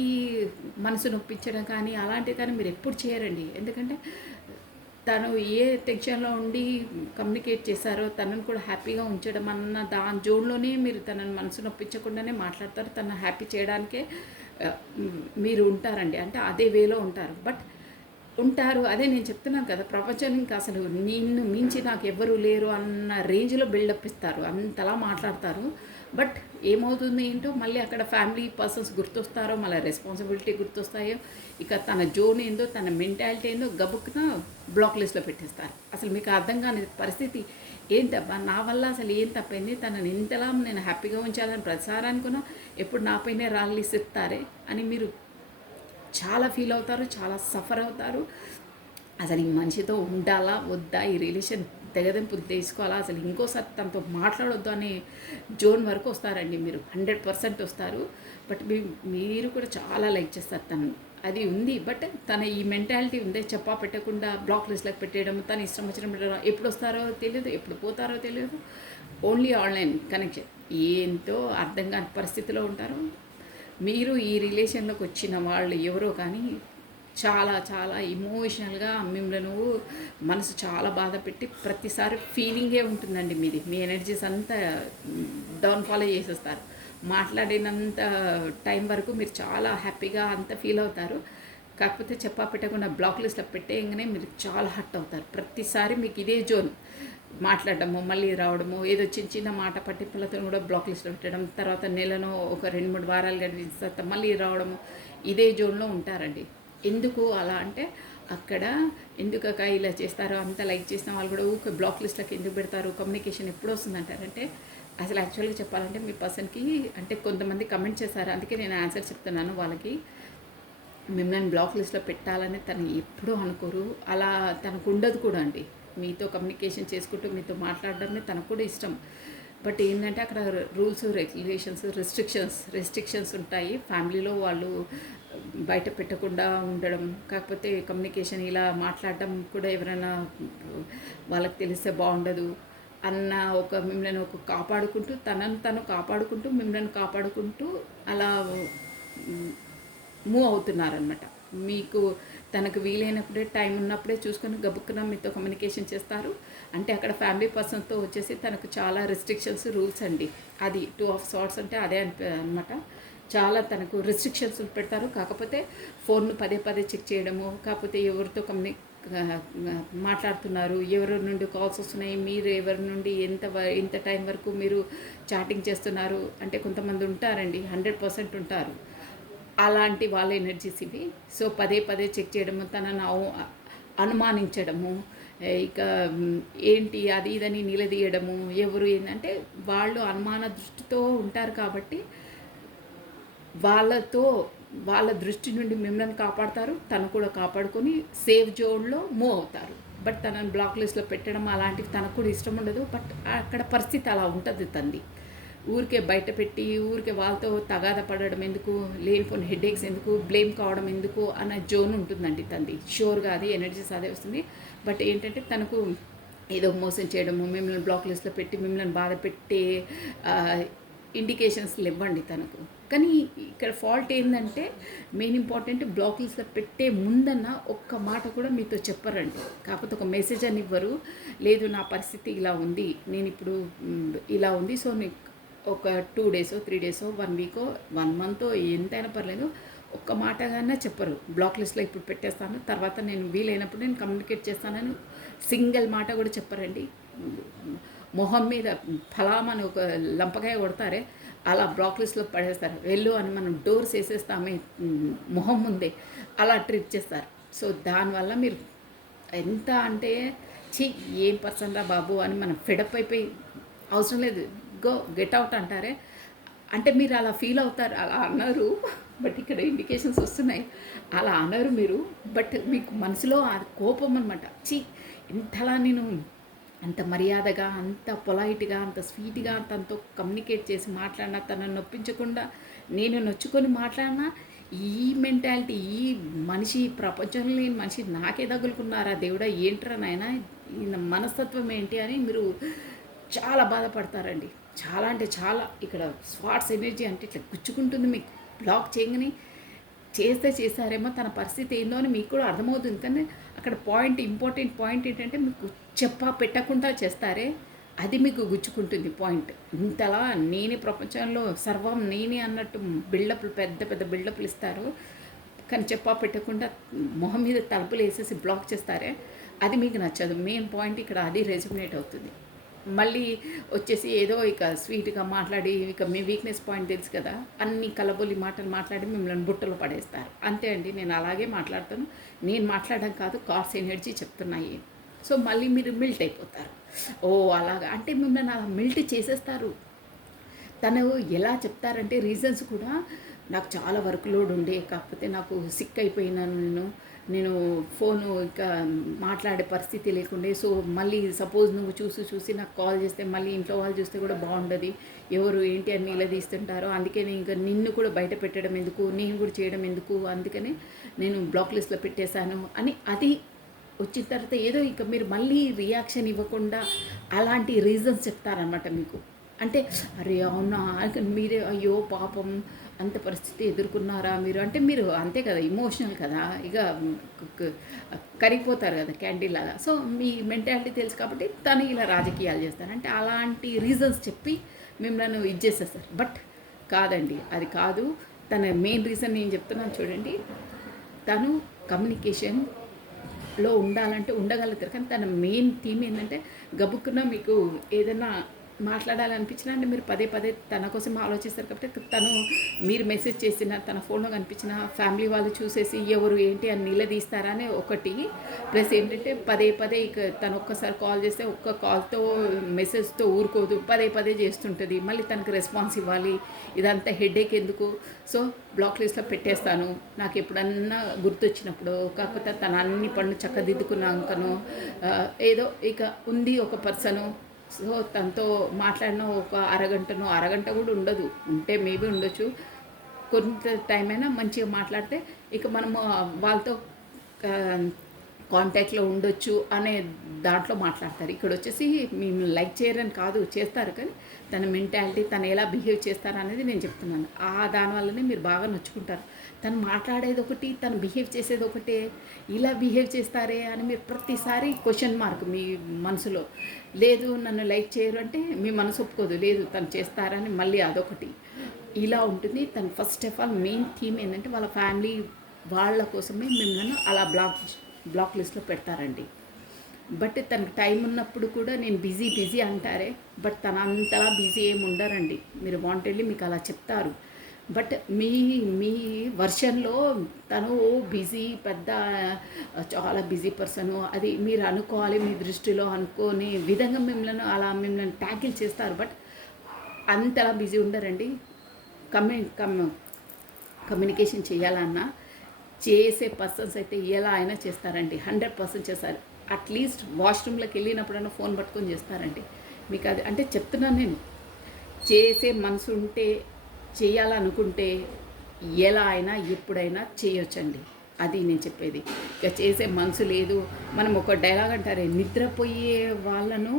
మనసు నొప్పించడం కానీ అలాంటివి కానీ మీరు ఎప్పుడు చేయరండి. ఎందుకంటే తను ఏ టెన్షన్లో ఉండి కమ్యూనికేట్ చేశారో తనను కూడా హ్యాపీగా ఉంచడం అన్న దాని జోన్లోనే మీరు తనను మనసు నొప్పించకుండానే మాట్లాడతారు. తనను హ్యాపీ చేయడానికే మీరు ఉంటారండి, అంటే అదే వేలో ఉంటారు. బట్ ఉంటారు, అదే నేను చెప్తున్నాను కదా, ప్రపంచం ఇంకా అసలు నిన్ను మించి నాకు ఎవ్వరూ లేరు అన్న రేంజ్లో బిల్డప్ ఇస్తారు, అంతలా మాట్లాడతారు. బట్ ఏమవుతుంది ఏంటో మళ్ళీ అక్కడ ఫ్యామిలీ పర్సన్స్ గుర్తొస్తారో, మళ్ళీ రెస్పాన్సిబిలిటీ గుర్తొస్తాయో, ఇక తన జోన్ ఏందో తన మెంటాలిటీ ఏందో గబుక్కున బ్లాక్ లిస్ట్లో పెట్టేస్తారు. అసలు మీకు అర్థం కాని పరిస్థితి ఏంటబ్బా, నా వల్ల అసలు ఏం తప్పైంది, తనని ఇంతలా నేను హ్యాపీగా ఉంచాలని ప్రతిసారి అనుకున్నా, ఎప్పుడు నాపైనే రాళ్ళు ఇస్తారే అని మీరు చాలా ఫీల్ అవుతారు, చాలా సఫర్ అవుతారు. అసలు ఈ మనిషితో ఉండాలా వద్దా, ఈ రిలేషన్ తెగదెంపులు తీసుకోవాలా, అసలు ఇంకోసారి తనతో మాట్లాడొద్దు అనే జోన్ వరకు వస్తారండి మీరు, 100% వస్తారు. బట్ మీరు కూడా చాలా లైక్ చేస్తారు తను, అది ఉంది. బట్ తన ఈ మెంటాలిటీ ఉందే, చెప్పా పెట్టకుండా బ్లాక్ లిస్ట్లకు పెట్టేయడం, తను ఇష్టం వచ్చిన పెట్టడం, ఎప్పుడు వస్తారో తెలియదు, ఎప్పుడు పోతారో తెలియదు, ఓన్లీ ఆన్లైన్ కనెక్షన్, ఏంటో అర్థం కాని పరిస్థితిలో ఉంటారు. మీరు ఈ రిలేషన్లోకి వచ్చిన వాళ్ళు ఎవరో కానీ చాలా చాలా ఇమోషనల్గా మిమ్మల్ని మనసు చాలా బాధ పెట్టి ప్రతిసారి ఫీలింగే ఉంటుందండి మీది, మీ ఎనర్జీస్ అంతా డౌన్ఫాలో చేసేస్తారు. మాట్లాడినంత టైం వరకు మీరు చాలా హ్యాపీగా అంత ఫీల్ అవుతారు. కాకపోతే చెప్పా పెట్టకుండా బ్లాక్ లిస్ట్లో పెట్టేయగానే మీరు చాలా హర్ట్ అవుతారు. ప్రతిసారి మీకు ఇదే జోన్, మాట్లాడడము మళ్ళీ రావడము, ఏదో చిన్న చిన్న మాట పట్టింపులతో కూడా బ్లాక్ లిస్ట్లో పెట్టడం, తర్వాత నెలను ఒక 2-3 వారాలు గడిచిన తర్వాత మళ్ళీ రావడము, ఇదే జోన్లో ఉంటారండి. ఎందుకు అలా అంటే అక్కడ ఎందుకక ఇలా చేస్తారో, అంత లైక్ చేసిన వాళ్ళు కూడా ఊకే బ్లాక్ లిస్ట్లోకి ఎందుకు పెడతారు, కమ్యూనికేషన్ ఎప్పుడు వస్తుందంటారంటే, అసలు యాక్చువల్గా చెప్పాలంటే మీ పర్సన్కి అంటే కొంతమంది కమెంట్ చేశారు, అందుకే నేను ఆన్సర్ చెప్తున్నాను వాళ్ళకి. మిమ్మల్ని బ్లాక్ లిస్ట్లో పెట్టాలని తను ఎప్పుడూ అనుకోరు, అలా తనకు ఉండదు కూడా అండి. మీతో కమ్యూనికేషన్ చేసుకుంటూ మీతో మాట్లాడడమే తనకు కూడా ఇష్టం. బట్ ఏంటంటే అక్కడ రూల్స్ రెగ్యులేషన్స్ రెస్ట్రిక్షన్స్ ఉంటాయి. ఫ్యామిలీలో వాళ్ళు బయట పెట్టకుండా ఉండడం, కాకపోతే కమ్యూనికేషన్ ఇలా మాట్లాడడం కూడా ఎవరైనా వాళ్ళకి తెలిస్తే బాగుండదు అన్న ఒక మిమ్మల్ని ఒక కాపాడుకుంటూ తను కాపాడుకుంటూ మిమ్మల్ని కాపాడుకుంటూ అలా మూవ్ అవుతున్నారనమాట. మీకు తనకు వీలైనప్పుడే టైం ఉన్నప్పుడే చూసుకొని గబుక్కున మీతో కమ్యూనికేషన్ చేస్తారు. అంటే అక్కడ ఫ్యామిలీ పర్సన్తో వచ్చేసి తనకు చాలా రెస్ట్రిక్షన్స్ రూల్స్ అండి, అది 2 ఆఫ్ సార్ట్స్ అంటే అదే అనమాట. చాలా తనకు రెస్ట్రిక్షన్స్ పెడతారు. కాకపోతే ఫోన్ను పదే చెక్ చేయడము, కాకపోతే ఎవరితో మాట్లాడుతున్నారు, ఎవరి నుండి కాల్స్ వస్తున్నాయి, మీరు ఎవరి నుండి ఎంత టైం వరకు మీరు చాటింగ్ చేస్తున్నారు, అంటే కొంతమంది ఉంటారండి 100% ఉంటారు అలాంటి వాళ్ళ ఎనర్జీస్ ఇవి. సో పదే చెక్ చేయడము, తనను అనుమానించడము, ఇక ఏంటి అది ఇదని నిలదీయడము, ఎవరు ఏంటంటే వాళ్ళు అనుమాన దృష్టితో ఉంటారు కాబట్టి వాళ్ళతో వాళ్ళ దృష్టి నుండి మిమ్మల్ని కాపాడతారు, తను కూడా కాపాడుకొని సేఫ్ జోన్లో మూవ్ అవుతారు. బట్ తనని బ్లాక్ లిస్ట్లో పెట్టడం అలాంటివి తనకు కూడా ఇష్టం ఉండదు. బట్ అక్కడ పరిస్థితి అలా ఉంటుంది తంది. ఊరికే బయట పెట్టి ఊరికే వాళ్ళతో తగాద పడడం ఎందుకు, లేనిపోయిన హెడేక్స్ ఎందుకు, బ్లేమ్ కావడం ఎందుకు అన్న జోన్ ఉంటుందండి తంది. షూర్గా అది ఎనర్జీస్ అదే వస్తుంది. బట్ ఏంటంటే తనకు ఏదో మోసం చేయడము, మిమ్మల్ని బ్లాక్ లిస్ట్లో పెట్టి మిమ్మల్ని బాధ పెట్టే ఇండికేషన్స్లు ఇవ్వండి తనకు. కానీ ఇక్కడ ఫాల్ట్ ఏంటంటే మెయిన్ ఇంపార్టెంట్ బ్లాక్ లిస్ట్లో పెట్టే ముందన్న ఒక్క మాట కూడా మీతో చెప్పరండి. కాకపోతే ఒక మెసేజ్ అని ఇవ్వరు, లేదు నా పరిస్థితి ఇలా ఉంది, నేను ఇప్పుడు ఇలా ఉంది, సో నీకు ఒక 2 డేసో 3 డేసో 1 వీకో 1 మంతో ఎంతైనా పర్లేదు ఒక్క మాటగానే చెప్పరు. బ్లాక్ లిస్ట్లో ఇప్పుడు పెట్టేస్తాను, తర్వాత నేను వీలైనప్పుడు నేను కమ్యూనికేట్ చేస్తానని సింగిల్ మాట కూడా చెప్పరండి. మొహం మీద ఫలామని ఒక లంపకాయ కొడతారే అలా బ్లాక్ లిస్ట్లో పడేస్తారు. వెళ్ళు అని మనం డోర్స్ వేసేస్తామే మొహం ముందే, అలా ట్రీట్ చేస్తారు. సో దానివల్ల మీరు ఎంత అంటే ఏం పర్సన్ రా బాబు అని మనం ఫెడప్ అయిపోయి అవసరం లేదు గో గెట్ అవుట్ అంటారే, అంటే మీరు అలా ఫీల్ అవుతారు. అలా అన్నారు, బట్ ఇక్కడ ఇండికేషన్స్ వస్తున్నాయి. అలా అన్నారు మీరు, బట్ మీకు మనసులో అది కోపం అనమాట. ఇంతలా నేను అంత మర్యాదగా, అంత పొలైట్గా, అంత స్వీట్గా తనతో కమ్యూనికేట్ చేసి మాట్లాడినా, తనను నొప్పించకుండా నేను నొచ్చుకొని మాట్లాడినా, ఈ మెంటాలిటీ, ఈ మనిషి, ప్రపంచంలో లేని మనిషి నాకే తగులుకున్నారా దేవుడా, ఏంట్రా నాయన ఈయన మనస్తత్వం ఏంటి అని మీరు చాలా బాధపడతారండి. చాలా అంటే చాలా. ఇక్కడ స్వాట్స్ ఎనర్జీ అంటే ఇట్లా గుచ్చుకుంటుంది మీకు. బ్లాక్ చేయగానే చేస్తారేమో తన పరిస్థితి ఏందో అని మీకు కూడా అర్థమవుతుంది. కానీ అక్కడ ఇంపార్టెంట్ పాయింట్ ఏంటంటే మీకు పెట్టకుండా చేస్తారే, అది మీకు గుచ్చుకుంటుంది పాయింట్. ఇంతలా నేనే ప్రపంచంలో సర్వం నేనే అన్నట్టు బిల్డప్లు, పెద్ద పెద్ద బిల్డప్లు ఇస్తారు. కానీ పెట్టకుండా మొహం మీద తలుపులు వేసేసి బ్లాక్ చేస్తారే, అది మీకు నచ్చదు. మెయిన్ పాయింట్ ఇక్కడ అది రెజ్యుమినేట్ అవుతుంది. మళ్ళీ వచ్చేసి ఏదో ఇక స్వీట్గా మాట్లాడి, ఇక మీ వీక్నెస్ పాయింట్ తెలుసు కదా, అన్ని కలబొల్లి మాటలు మాట్లాడి మిమ్మల్ని బుట్టలు పడేస్తారు. అంతే అండి, నేను అలాగే మాట్లాడతాను. నేను మాట్లాడడం కాదు, కార్స్ ఎనర్జీ చెప్తున్నాయి. సో మళ్ళీ మీరు మిల్ట్ అయిపోతారు. ఓ అలాగా అంటే మిమ్మల్ని అలా మిల్ట్ చేసేస్తారు. తను ఎలా చెప్తారంటే రీజన్స్ కూడా, నాకు చాలా వర్క్ లోడ్ ఉండే, కాకపోతే నాకు సిక్ అయిపోయినాను, నేను ఫోను ఇంకా మాట్లాడే పరిస్థితి లేకుండే, సో మళ్ళీ సపోజ్ నువ్వు చూసి నాకు కాల్ చేస్తే మళ్ళీ ఇంట్లో వాళ్ళు చూస్తే కూడా బాగుండదు, ఎవరు ఏంటి అని నిలదీస్తుంటారో, అందుకే నేను ఇంకా నిన్ను కూడా బయట పెట్టడం ఎందుకు, నేను కూడా చేయడం ఎందుకు, అందుకని నేను బ్లాక్ లిస్ట్లో పెట్టేశాను అని అది వచ్చిన తర్వాత ఏదో ఇక మీరు మళ్ళీ రియాక్షన్ ఇవ్వకుండా అలాంటి రీజన్స్ చెప్తారనమాట మీకు. అంటే అరే అవునా, మీరే అయ్యో పాపం అంత పరిస్థితి ఎదుర్కొన్నారా మీరు అంటే, మీరు అంతే కదా, ఇమోషనల్ కదా, ఇక కరిగిపోతారు కదా క్యాండిల్ లాగా. సో మీ మెంటాలిటీ తెలుసు కాబట్టి తను ఇలా రాజకీయాలు చేస్తారు అంటే అలాంటి రీజన్స్ చెప్పి మిమ్మల్ని ఇచ్చేసేస్తారు. బట్ కాదండి, అది కాదు. తన మెయిన్ రీజన్ నేను చెప్తున్నాను చూడండి, తను కమ్యూనికేషన్లో ఉండాలంటే ఉండగలుగుతారు. కానీ తన మెయిన్ థీమ్ ఏంటంటే, గబుక్కున మీకు ఏదైనా మాట్లాడాలనిపించినా అంటే మీరు పదే తన కోసం ఆలోచిస్తారు. కాబట్టి తను మీరు మెసేజ్ చేసిన, తన ఫోన్లో కనిపించిన ఫ్యామిలీ వాళ్ళు చూసేసి ఎవరు ఏంటి అని నిలదీస్తారని ఒకటి. ప్లస్ ఏంటంటే పదే ఇక తను ఒక్కసారి కాల్ చేస్తే ఒక్క కాల్తో మెసేజ్తో ఊరుకోదు, పదే చేస్తుంటుంది. మళ్ళీ తనకు రెస్పాన్స్ ఇవ్వాలి, ఇదంతా హెడేక్ ఎందుకు. సో బ్లాక్ లిస్ట్లో పెట్టేస్తాను, నాకు ఎప్పుడన్నా గుర్తొచ్చినప్పుడు. కాకపోతే తను అన్ని పనులు చక్కదిద్దుకున్నాకను ఏదో ఇక ఉంది ఒక పర్సను, సో తనతో మాట్లాడిన ఒక అరగంట కూడా ఉండదు, ఉంటే మేబీ ఉండొచ్చు, కొంత టైం అయినా మంచిగా మాట్లాడితే ఇక మనము వాళ్ళతో కాంటాక్ట్లో ఉండొచ్చు అనే దాంట్లో మాట్లాడతారు. ఇక్కడ వచ్చేసి మేము లైక్ చేయరని కాదు, చేస్తారు, కానీ తన మెంటాలిటీ, తను ఎలా బిహేవ్ చేస్తారు అనేది నేను చెప్తున్నాను. దానివల్లనే మీరు బాగా నచ్చుకుంటారు. తను మాట్లాడేది ఒకటి, తను బిహేవ్ చేసేది ఒకటే, ఇలా బిహేవ్ చేస్తారే అని మీరు ప్రతిసారి క్వశ్చన్ మార్క్ మీ మనసులో. లేదు నన్ను లైక్ చేయరు అంటే మీ మనసు ఒప్పుకోదు, లేదు తను చేస్తారని మళ్ళీ అదొకటి ఇలా ఉంటుంది. తను first of all main theme ఏంటంటే వాళ్ళ ఫ్యామిలీ వాళ్ళ కోసమే మిమ్మల్ని అలా బ్లాక్ లిస్ట్లో పెడతారండి. బట్ తనకు టైం ఉన్నప్పుడు కూడా నేను బిజీ అంటారే, బట్ తన అంతలా బిజీ ఏమి ఉండరండి. మీరు వాంటెడ్లీ మీకు అలా చెప్తారు. బట్ మీ వర్షన్లో తను బిజీ, చాలా బిజీ పర్సను, అది మీరు అనుకోవాలి, మీ దృష్టిలో అనుకోని విధంగా మిమ్మల్ని ట్యాకిల్ చేస్తారు. బట్ అంతలా బిజీ ఉండరండి. కమ్యూనికేషన్ చేయాలన్నా చేసే పర్సన్స్ అయితే ఎలా అయినా చేస్తారండి, 100% చేస్తారు. అట్లీస్ట్ వాష్రూమ్లోకి వెళ్ళినప్పుడైనా ఫోన్ పట్టుకొని చేస్తారండి. మీకు అది అంటే చెప్తున్నాను నేను, చేసే మనసు ఉంటే చేయాలనుకుంటే ఎలా అయినా ఎప్పుడైనా చేయొచ్చండి. అది నేను చెప్పేది. ఇక చేసే మనసు లేదు. మనం ఒక డైలాగ్ అంటారే, నిద్రపోయే వాళ్ళను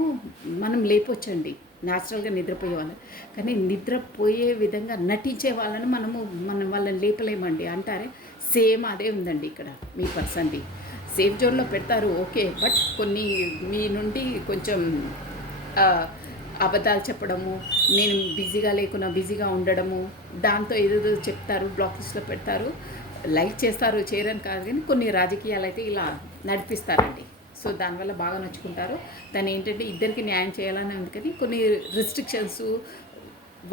మనం లేపొచ్చండి, న్యాచురల్గా నిద్రపోయే వాళ్ళని. కానీ నిద్రపోయే విధంగా నటించే వాళ్ళని మనం వాళ్ళని లేపలేమండి అంటారే. సేమ్ అదే ఉందండి ఇక్కడ మీ పర్సన్ది. సేఫ్ జోన్లో పెడతారు ఓకే, బట్ కొన్ని మీ నుండి కొంచెం అబద్ధాలు చెప్పడము, నేను బిజీగా లేకున్నా బిజీగా ఉండడము, దాంతో ఏదేదో చెప్తారు, బ్లాక్ లిస్ట్లో పెడతారు, లైక్ చేస్తారు, చేయరని కాదు, కానీ కొన్ని రాజకీయాలు అయితే ఇలా నడిపిస్తారండి. సో దానివల్ల బాగా నచ్చుకుంటారు. దాన్ని ఏంటంటే ఇద్దరికి న్యాయం చేయాలని ఉంది, కానీ కొన్ని రిస్ట్రిక్షన్స్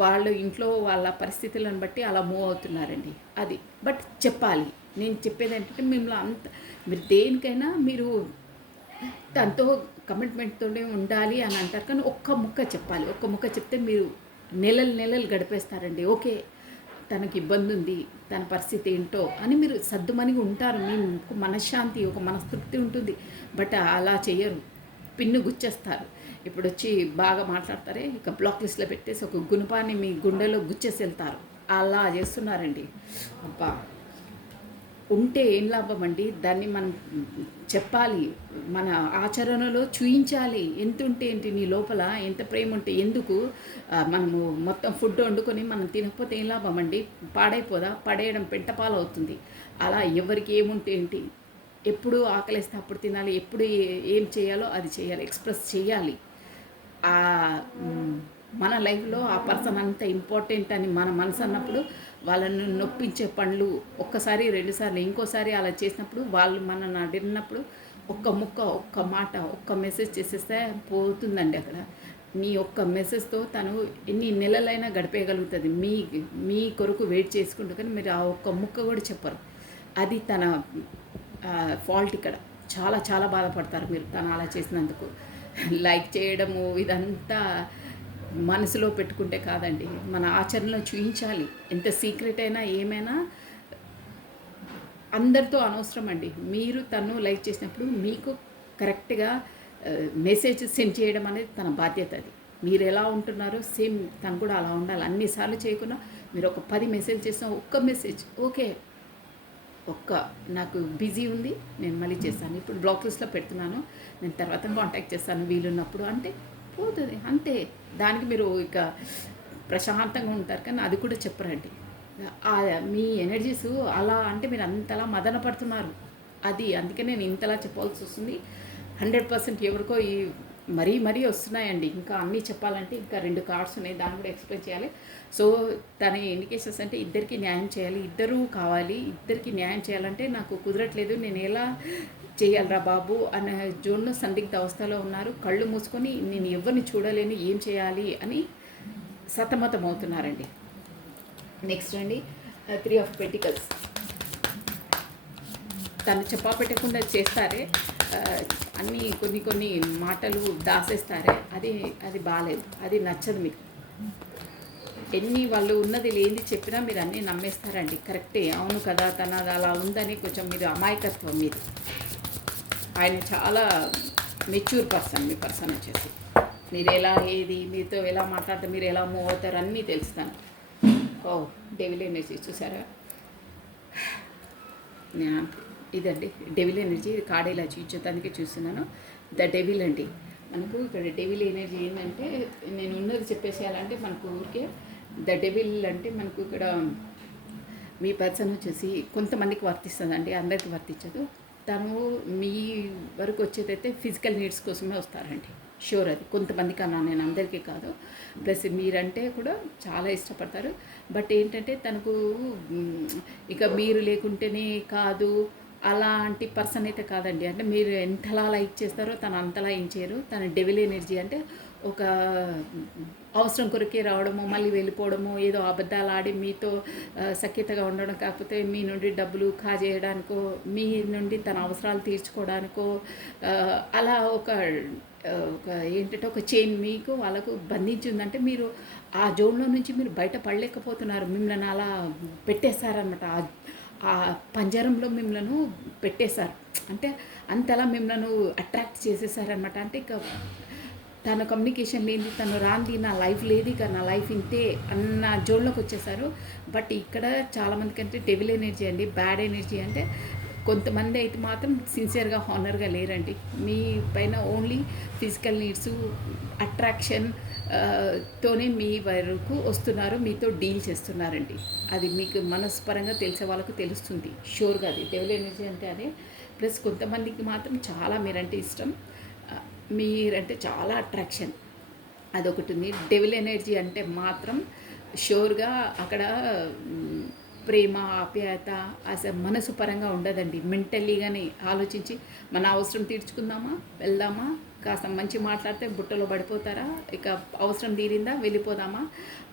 వాళ్ళు ఇంట్లో వాళ్ళ పరిస్థితులను బట్టి అలా మూవ్ అవుతున్నారండి. అది బట్ చెప్పాలి. నేను చెప్పేది ఏంటంటే మీరు దేనికైనా మీరు దాంతో కమిట్మెంట్తోనే ఉండాలి అని అంటారు, కానీ ఒక్క ముక్క చెప్పాలి. ఒక్క ముక్క చెప్తే మీరు నెలలు గడిపేస్తారండి. ఓకే, తనకి ఇబ్బంది ఉంది, తన పరిస్థితి ఏంటో అని మీరు సర్దుమణిగి ఉంటారు. మీకు మనశ్శాంతి, ఒక మనస్తృప్తి ఉంటుంది. బట్ అలా చేయరు, పిన్ను గుచ్చేస్తారు. ఇప్పుడు వచ్చి బాగా మాట్లాడతారే, ఇక బ్లాక్ లిస్ట్లో పెట్టేసి ఒక గుణపాన్ని మీ గుండెలో గుచ్చేసి వెళ్తారు. అలా చేస్తున్నారండి. అబ్బా, ఉంటే ఏం లాభం అండి, దాన్ని మనం చెప్పాలి, మన ఆచరణలో చూయించాలి. ఎంత ఉంటే ఏంటి, నీ లోపల ఎంత ప్రేమ ఉంటే ఎందుకు మనము మొత్తం ఫుడ్ వండుకొని మనం తినకపోతే ఏం లాభం అండి, పాడైపోదా, పడేయడం పెంటపాలు అవుతుంది. అలా ఎవరికి ఏముంటే ఏంటి, ఎప్పుడు ఆకలిస్తే అప్పుడు తినాలి, ఎప్పుడు ఏం చేయాలో అది చేయాలి, ఎక్స్ప్రెస్ చేయాలి. మన లైఫ్లో ఆ పర్సన్ అంత ఇంపార్టెంట్ అని మన మనసు అన్నప్పుడు వాళ్ళను నొప్పించే పనులు ఒక్కసారి 2 సార్లు ఇంకోసారి అలా చేసినప్పుడు వాళ్ళు మనల్ని అడిగినప్పుడు ఒక్క ముక్క, ఒక్క మాట, ఒక్క మెసేజ్ చేసేస్తే పోతుందండి అక్కడ. మీ ఒక్క మెసేజ్తో తను ఎన్ని నెలలైనా గడిపేయగలుగుతుంది. మీ కొరకు వెయిట్ చేసుకుంటూ, కానీ మీరు ఆ ఒక్క ముక్క కూడా చెప్పరు. అది తన ఫాల్ట్ ఇక్కడ. చాలా చాలా బాధపడతారు మీరు తను అలా చేసినందుకు. లైక్ చేయడము ఇదంతా మనసులో పెట్టుకుంటే కాదండి, మన ఆచరణలో చూయించాలి. ఎంత సీక్రెట్ అయినా ఏమైనా అందరితో అనవసరం అండి. మీరు తను లైక్ చేసినప్పుడు మీకు కరెక్ట్గా మెసేజ్ సెండ్ చేయడం అనేది తన బాధ్యత. అది మీరు ఎలా ఉంటున్నారో సేమ్ తను కూడా అలా ఉండాలి. అన్నిసార్లు చేయకుండా మీరు ఒక 10 మెసేజ్ చేసినా ఒక్క మెసేజ్ ఓకే, నాకు బిజీ ఉంది, నేను మళ్ళీ చేస్తాను, ఇప్పుడు బ్లాక్ లిస్ట్లో పెడుతున్నాను, నేను తర్వాత కాంటాక్ట్ చేస్తాను వీలున్నప్పుడు అంటే పోతుంది అంతే. దానికి మీరు ఇక ప్రశాంతంగా ఉంటారు, కానీ అది కూడా చెప్పరండి. మీ ఎనర్జీస్ అలా అంటే మీరు అంతలా మదన పడుతున్నారు. అది అందుకే నేను ఇంతలా చెప్పాల్సి వస్తుంది. 100% ఎవరికో ఈ మరీ వస్తున్నాయండి. ఇంకా అన్నీ చెప్పాలంటే ఇంకా 2 కార్డ్స్ ఉన్నాయి, దాన్ని కూడా ఎక్స్ప్లెయిన్ చేయాలి. సో తన ఇండికేషన్స్ అంటే ఇద్దరికి న్యాయం చేయాలి, ఇద్దరూ కావాలి. ఇద్దరికి న్యాయం చేయాలంటే నాకు కుదరట్లేదు, నేను ఎలా చేయాలరా బాబు అనే జోన్లో సందిగ్ధ అవస్థలో ఉన్నారు. కళ్ళు మూసుకొని నేను ఎవరిని చూడలేని, ఏం చేయాలి అని సతమతం అవుతున్నారండి. నెక్స్ట్ అండి 3 ఆఫ్ పెంటికల్స్. తను చెప్పా పెట్టకుండా చేస్తారే, అన్నీ కొన్ని మాటలు దాసేస్తారే, అది బాగాలేదు, అది నచ్చదు మీకు. ఎన్ని వాళ్ళు ఉన్నది లేనిది చెప్పినా మీరు అన్నీ నమ్మేస్తారండి. కరెక్టే, అవును కదా, తనది అలా ఉందని కొంచెం మీరు అమాయకత్వం మీది. ఆయన చాలా మెచ్యూర్ పర్సన్. మీ పర్సన్ వచ్చేసి మీరు ఎలా మీతో ఎలా మాట్లాడతారు, మీరు ఎలా మూవ్ అవుతారు అన్నీ తెలుస్తాను. ఓ డెవిల్ ఎనర్జీ చూసారా, ఇదండి డెవిల్ ఎనర్జీ. ఇది కార్డ్ ఇలా చూపించడానికి చూస్తున్నాను. ద డెవిల్ అండి. మనకు ఇక్కడ డెవిల్ ఎనర్జీ ఏంటంటే, నేను ఉన్నది చెప్పేసేయాలంటే మనకు ఊరికే ద డెవిల్ అంటే మనకు ఇక్కడ మీ పర్సన్ వచ్చేసి కొంతమందికి వర్తిస్తుందండి, అందరికీ వర్తించదు. తను మీ వరకు వచ్చేదైతే ఫిజికల్ నీడ్స్ కోసమే వస్తారండి, షూర్. అది కొంతమందికి అన్నా, నేను అందరికీ కాదు. ప్లస్ మీరంటే కూడా చాలా ఇష్టపడతారు. బట్ ఏంటంటే తనకు ఇక మీరు లేకుంటేనే కాదు, అలాంటి పర్సన్ అయితే కాదండి. అంటే మీరు ఎంతలా లైక్ చేస్తారో తను అంతలా ఏం చేయరు. తన డెవిల్ ఎనర్జీ అంటే ఒక అవసరం కొరకే రావడము, మళ్ళీ వెళ్ళిపోవడము, ఏదో అబద్ధాలు ఆడి మీతో సఖ్యతగా ఉండడం, కాకపోతే మీ నుండి డబ్బులు కాజేయడానికో, మీ నుండి తన అవసరాలు తీర్చుకోవడానికో అలా ఒక ఏంటంటే ఒక చైన్ మీకు వాళ్ళకు బంధించిందంటే మీరు ఆ జోన్లో నుంచి మీరు బయట పడలేకపోతున్నారు. మిమ్మల్ని అలా పెట్టేశారనమాట. ఆ పంజరంలో మిమ్మల్ని పెట్టేశారు. అంటే అంతలా మిమ్మల్ని అట్రాక్ట్ చేసేసారనమాట. అంటే ఇక తన కమ్యూనికేషన్ లేనిది, తను రాంది, నా లైఫ్ లేదు, ఇక నా లైఫ్ ఇంతే అన్న జోన్లోకి వచ్చేసారు. బట్ ఇక్కడ చాలామందికి అంటే డెవిల్ ఎనర్జీ అండి, బ్యాడ్ ఎనర్జీ. అంటే కొంతమంది అయితే మాత్రం సిన్సియర్గా హానర్గా లేరండి. మీ పైన ఓన్లీ ఫిజికల్ నీడ్స్ అట్రాక్షన్ తోనే మీ వరకు వస్తున్నారు, మీతో డీల్ చేస్తున్నారండి. అది మీకు మనస్పరంగా తెలిసే వాళ్ళకు తెలుస్తుంది షూర్గా. అది డెవిల్ ఎనర్జీ అంటే అదే. ప్లస్ కొంతమందికి మాత్రం చాలా మీరంటే ఇష్టం, మీరంటే చాలా అట్రాక్షన్, అదొకటి ఉంది. డెవిల్ ఎనర్జీ అంటే మాత్రం షూర్గా అక్కడ ప్రేమ, ఆప్యాయత అసలు మనసు పరంగా ఉండదండి. మెంటల్లీ కానీ ఆలోచించి మన అవసరం తీర్చుకుందామా, వెళ్దామా, కాస్త మంచి మాట్లాడితే బుట్టలో పడిపోతారా, ఇక అవసరం తీరిందా వెళ్ళిపోదామా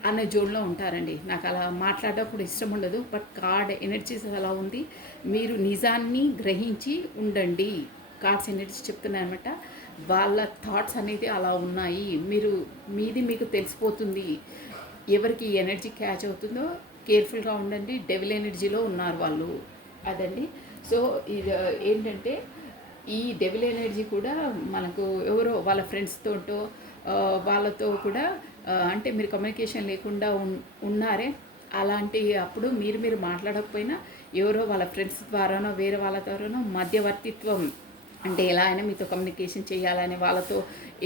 అనే జోన్లో ఉంటారండి. నాకు అలా మాట్లాడడం కూడా ఇష్టం ఉండదు. బట్ కార్డ్ ఎనర్జీస్ అలా ఉంది. మీరు నిజాన్ని గ్రహించి ఉండండి. కార్డ్స్ ఎనర్జీ చెప్తున్నాయన్నమాట. వాళ్ళ థాట్స్ అనేది అలా ఉన్నాయి. మీది మీకు తెలిసిపోతుంది. ఎవరికి ఈ ఎనర్జీ క్యాచ్ అవుతుందో కేర్ఫుల్గా ఉండండి. డెవిల్ ఎనర్జీలో ఉన్నారు వాళ్ళు, అదండి. సో ఇది ఏంటంటే ఈ డెవిల్ ఎనర్జీ కూడా మనకు ఎవరో వాళ్ళ ఫ్రెండ్స్తోటో వాళ్ళతో కూడా అంటే మీరు కమ్యూనికేషన్ లేకుండా ఉన్నారే, అలాంటి అప్పుడు మీరు మాట్లాడకపోయినా ఎవరో వాళ్ళ ఫ్రెండ్స్ ద్వారానో వేరే వాళ్ళ ద్వారానో మధ్యవర్తిత్వం, అంటే ఎలా అయినా మీతో కమ్యూనికేషన్ చేయాలని వాళ్ళతో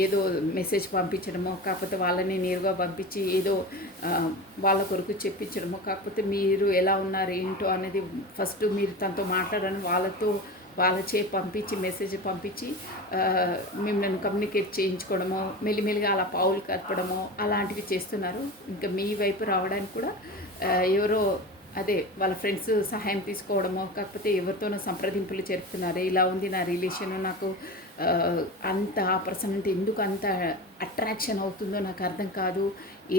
ఏదో మెసేజ్ పంపించడమో, కాకపోతే వాళ్ళని నేరుగా పంపించి ఏదో వాళ్ళ కొరకు చెప్పించడమో, కాకపోతే మీరు ఎలా ఉన్నారు ఏంటో అనేది ఫస్ట్ మీరు తనతో మాట్లాడని వాళ్ళచే పంపించి మెసేజ్ పంపించి మిమ్మల్ని కమ్యూనికేట్ చేయించుకోవడమో, మెల్లిమెల్లిగా అలా పావులు కలపడమో అలాంటివి చేస్తున్నారు. ఇంకా మీ వైపు రావడానికి కూడా ఎవరో అదే వాళ్ళ ఫ్రెండ్స్ సహాయం తీసుకోవడమో, కాకపోతే ఎవరితోనో సంప్రదింపులు జరుపుతున్నారు. ఇలా ఉంది నా రిలేషన్, నాకు అంత ఆ పర్సన్ అంటే ఎందుకు అంత అట్రాక్షన్ అవుతుందో నాకు అర్థం కాదు,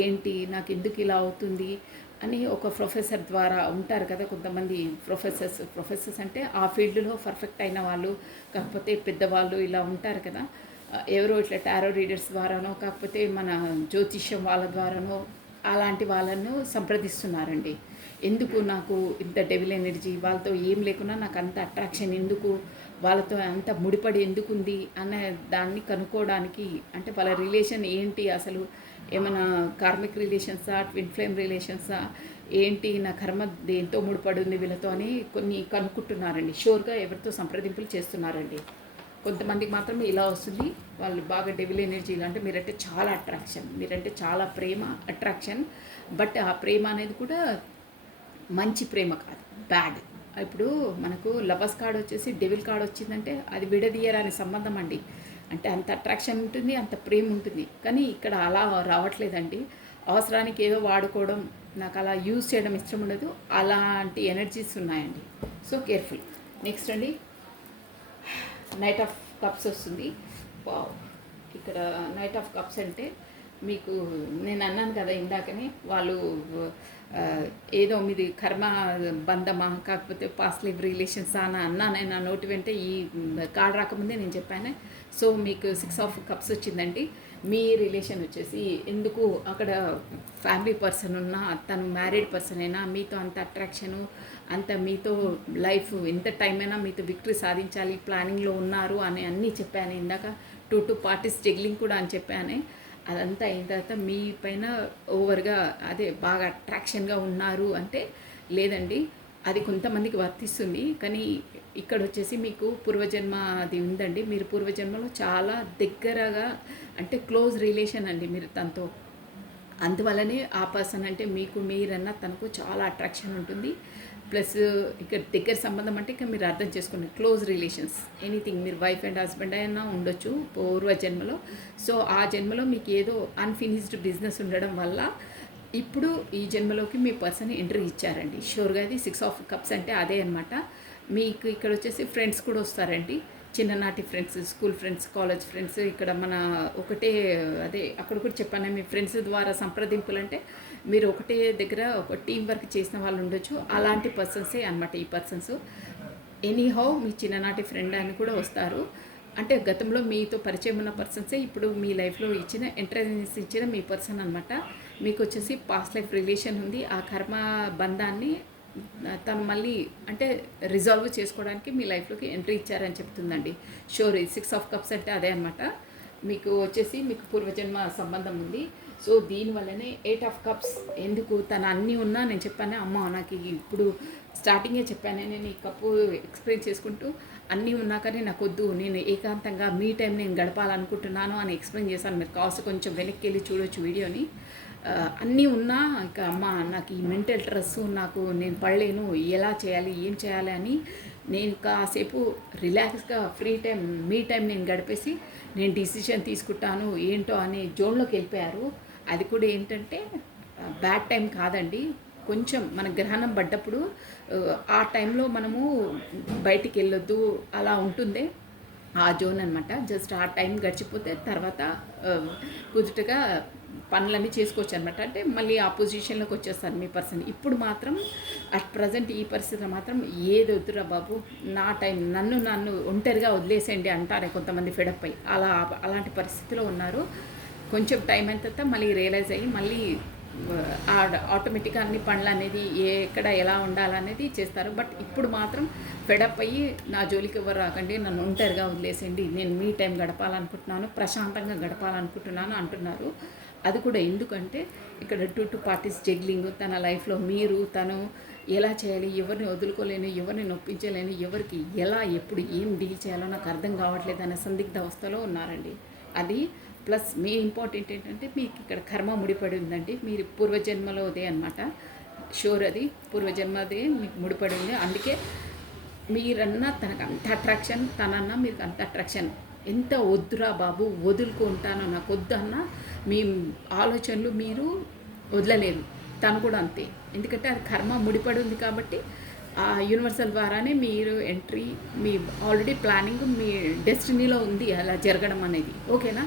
ఏంటి నాకు ఎందుకు ఇలా అవుతుంది అని ఒక ప్రొఫెసర్ ద్వారా ఉంటారు కదా కొంతమంది ప్రొఫెసర్స్ అంటే ఆ ఫీల్డ్లో పర్ఫెక్ట్ అయిన వాళ్ళు, కాకపోతే పెద్దవాళ్ళు ఇలా ఉంటారు కదా. ఎవరో ఇట్లా టారో రీడర్స్ ద్వారానో, కాకపోతే మన జ్యోతిష్యం వాళ్ళ ద్వారానో అలాంటి వాళ్ళను సంప్రదిస్తున్నారండి. ఎందుకు నాకు ఇంత డెవిల్ ఎనర్జీ, వాళ్ళతో ఏం లేకున్నా నాకు అంత అట్రాక్షన్ ఎందుకు, వాళ్ళతో అంత ముడిపడి ఎందుకుంది అనే దాన్ని కనుక్కోవడానికి, అంటే వాళ్ళ రిలేషన్ ఏంటి, అసలు ఏమైనా కార్మిక్ రిలేషన్సా, ట్విన్ ఫ్లేమ్ రిలేషన్సా, ఏంటి నా కర్మ దేంతో ముడిపడి ఉంది వీళ్ళతో అని కొన్ని కనుక్కుంటున్నారండి. షూర్గా ఎవరితో సంప్రదింపులు చేస్తున్నారండి. కొంతమందికి మాత్రమే ఇలా వస్తుంది. వాళ్ళు బాగా డెవిల్ ఎనర్జీ అంటే మీరంటే చాలా అట్రాక్షన్, మీరంటే చాలా ప్రేమ, అట్రాక్షన్. బట్ ఆ ప్రేమ అనేది కూడా మంచి ప్రేమ కాదు, బ్యాడ్. ఇప్పుడు మనకు లవర్స్ కార్డ్ వచ్చేసి డెవిల్ కార్డ్ వచ్చిందంటే అది విడదీయరాని సంబంధం అండి. అంటే అంత అట్రాక్షన్ ఉంటుంది, అంత ప్రేమ ఉంటుంది. కానీ ఇక్కడ అలా రావట్లేదండి. అవసరానికి ఏదో వాడుకోవడం, నాకు అలా యూజ్ చేయడం ఇష్టం ఉండదు. అలాంటి ఎనర్జీస్ ఉన్నాయండి. So careful. నెక్స్ట్ అండి, నైట్ ఆఫ్ కప్స్ వస్తుంది. ఇక్కడ నైట్ ఆఫ్ కప్స్ అంటే మీకు నేను అన్నాను కదా ఇందాకనే, వాళ్ళు ఏదో మీది కర్మ బంధమా, కాకపోతే పాస్ట్ లైఫ్ రిలేషన్స్ అని అన్నాను నా నోటి వెంటే. ఈ కార్డ్ రాకముందే నేను చెప్పాను. సో మీకు 6 ఆఫ్ కప్స్ వచ్చిందండి. మీ రిలేషన్ వచ్చేసి ఎందుకు అక్కడ ఫ్యామిలీ పర్సన్ ఉన్నా, తను మ్యారీడ్ పర్సన్ అయినా మీతో అంత అట్రాక్షను, అంత మీతో లైఫ్ ఎంత టైం అయినా మీతో విక్టరీ సాధించాలి ప్లానింగ్లో ఉన్నారు అని అన్నీ చెప్పాను ఇందాక. 2 పార్టీస్ జగ్లింగ్ కూడా అని చెప్పాను. అదంతా అయిన తర్వాత మీ పైన ఓవర్గా అదే బాగా అట్రాక్షన్గా ఉన్నారు అంటే లేదండి, అది కొంతమందికి వర్తిస్తుంది. కానీ ఇక్కడ వచ్చేసి మీకు పూర్వజన్మ అది ఉందండి. మీరు పూర్వజన్మలో చాలా దగ్గరగా అంటే క్లోజ్ రిలేషన్ అండి మీరు తనతో. అందువల్లనే ఆ పర్సన్ అంటే మీకు మీరన్నా తనకు చాలా అట్రాక్షన్ ఉంటుంది. ప్లస్ ఇక దగ్గర సంబంధం అంటే ఇక మీరు అర్థం చేసుకోండి, క్లోజ్ రిలేషన్స్, ఎనీథింగ్. మీరు వైఫ్ అండ్ హస్బెండ్ అయినా ఉండొచ్చు పూర్వ జన్మలో. సో ఆ జన్మలో మీకు ఏదో అన్ఫినిష్డ్ బిజినెస్ ఉండడం వల్ల ఇప్పుడు ఈ జన్మలోకి మీ పర్సన్ ఎంట్రీ ఇచ్చారండి. షూర్గా ఇది 6 ఆఫ్ కప్స్ అంటే అదే అనమాట. మీకు ఇక్కడ వచ్చేసి ఫ్రెండ్స్ కూడా వస్తారండి. చిన్ననాటి friends, school friends, college friends, ఇక్కడ మన ఒకటే అదే అక్కడ కూడా చెప్పాను, మీ ఫ్రెండ్స్ ద్వారా సంప్రదింపులు అంటే మీరు ఒకటే దగ్గర ఒక టీం వర్క్ చేసిన వాళ్ళు ఉండొచ్చు. అలాంటి పర్సన్సే అనమాట ఈ పర్సన్స్. ఎనీహౌ మీ చిన్ననాటి ఫ్రెండ్ అని కూడా వస్తారు. అంటే గతంలో మీతో పరిచయం ఉన్న పర్సన్సే ఇప్పుడు మీ లైఫ్లో ఇచ్చిన ఎంట్రన్స్ ఇచ్చిన మీ పర్సన్ అనమాట. మీకు వచ్చేసి పాస్ట్ లైఫ్ రిలేషన్ ఉంది. ఆ కర్మ బంధాన్ని తను మళ్ళీ అంటే రిజాల్వ్ చేసుకోవడానికి మీ లైఫ్లోకి ఎంట్రీ ఇచ్చారని చెప్తుందండి. షోర్ 6 ఆఫ్ కప్స్ అంటే అదే అనమాట. మీకు వచ్చేసి మీకు పూర్వజన్మ సంబంధం ఉంది. సో దీనివల్లనే 8 ఆఫ్ కప్స్ ఎందుకు తను అన్నీ ఉన్నా నేను చెప్పాను అమ్మ నాకు ఇప్పుడు స్టార్టింగే చెప్పాను నేను ఈ కప్పు ఎక్స్ప్లెయిన్ చేసుకుంటూ అన్నీ ఉన్నాకనే నాకు వద్దు, నేను ఏకాంతంగా మీ టైం నేను గడపాలనుకుంటున్నాను అని ఎక్స్ప్లెయిన్ చేశాను. మీరు కాస్ట్ కొంచెం వెనక్కి వెళ్ళి చూడొచ్చు వీడియోని. అన్నీ ఉన్నా ఇక అమ్మ నాకు ఈ మెంటల్ స్ట్రెస్ నాకు నేను పడలేను, ఎలా చేయాలి ఏం చేయాలి అని నేను కాసేపు రిలాక్స్గా ఫ్రీ టైం మీ టైం నేను గడిపేసి నేను డిసిషన్ తీసుకుంటాను ఏంటో అనే జోన్లోకి వెళ్ళిపోయారు. అది కూడా ఏంటంటే బ్యాడ్ టైం కాదండి, కొంచెం మన గ్రహణం పడ్డప్పుడు ఆ టైంలో మనము బయటికి వెళ్ళొద్దు అలా ఉంటుంది ఆ జోన్ అనమాట. జస్ట్ ఆ టైం గడిచిపోతే తర్వాత కుదుటగా పనులన్నీ చేసుకోవచ్చు అనమాట. అంటే మళ్ళీ ఆ పొజిషన్లోకి వచ్చేస్తారు మీ పర్సన్. ఇప్పుడు మాత్రం అట్ ప్రజెంట్ ఈ పరిస్థితిలో మాత్రం ఏది వద్దురా బాబు, నా టైం నన్ను ఒంటరిగా వదిలేసేయండి అంటారే కొంతమంది ఫెడప్ అయ్యి, అలాంటి పరిస్థితిలో ఉన్నారు. కొంచెం టైం అయిన తర్వాత మళ్ళీ రియలైజ్ అయ్యి మళ్ళీ ఆటోమేటిక్గా అన్ని పనులు అనేది ఎక్కడ ఎలా ఉండాలనేది చేస్తారు. బట్ ఇప్పుడు మాత్రం ఫెడప్ అయ్యి నా జోలికి ఎవరు రాకండి, నన్ను ఒంటరిగా వదిలేసేయండి, నేను మీ టైం గడపాలనుకుంటున్నాను, ప్రశాంతంగా గడపాలనుకుంటున్నాను అంటున్నారు. అది కూడా ఎందుకంటే ఇక్కడ 2 పార్టీస్ జగ్లింగ్, తన లైఫ్లో మీరు తను ఎలా చేయాలి, ఎవరిని వదులుకోలేను, ఎవరిని నొప్పించలేను, ఎవరికి ఎలా ఎప్పుడు ఏం డీల్ చేయాలో నాకు అర్థం కావట్లేదు అనే సందిగ్ధ అవస్థలో ఉన్నారండి. అది ప్లస్ మీ ఇంపార్టెంట్ ఏంటంటే మీకు ఇక్కడ కర్మ ముడిపడి ఉందండి. మీరు పూర్వజన్మలోదే అనమాట. షూర్ అది పూర్వజన్మదే మీకు ముడిపడి ఉంది. అందుకే మీరన్నా తనకు అంత అట్రాక్షన్, తనన్నా మీకు అంత అట్రాక్షన్. ఎంత వద్దురా బాబు వదులుకుంటానో నాకు వద్దు అన్న మీ ఆలోచనలు మీరు వదలలేదు. తను కూడా అంతే, ఎందుకంటే అది కర్మ ముడిపడి ఉంది కాబట్టి ఆ యూనివర్సల్ ద్వారానే మీరు ఎంట్రీ, మీ ఆల్రెడీ ప్లానింగ్ మీ డెస్టినీలో ఉంది అలా జరగడం అనేది. ఓకేనా,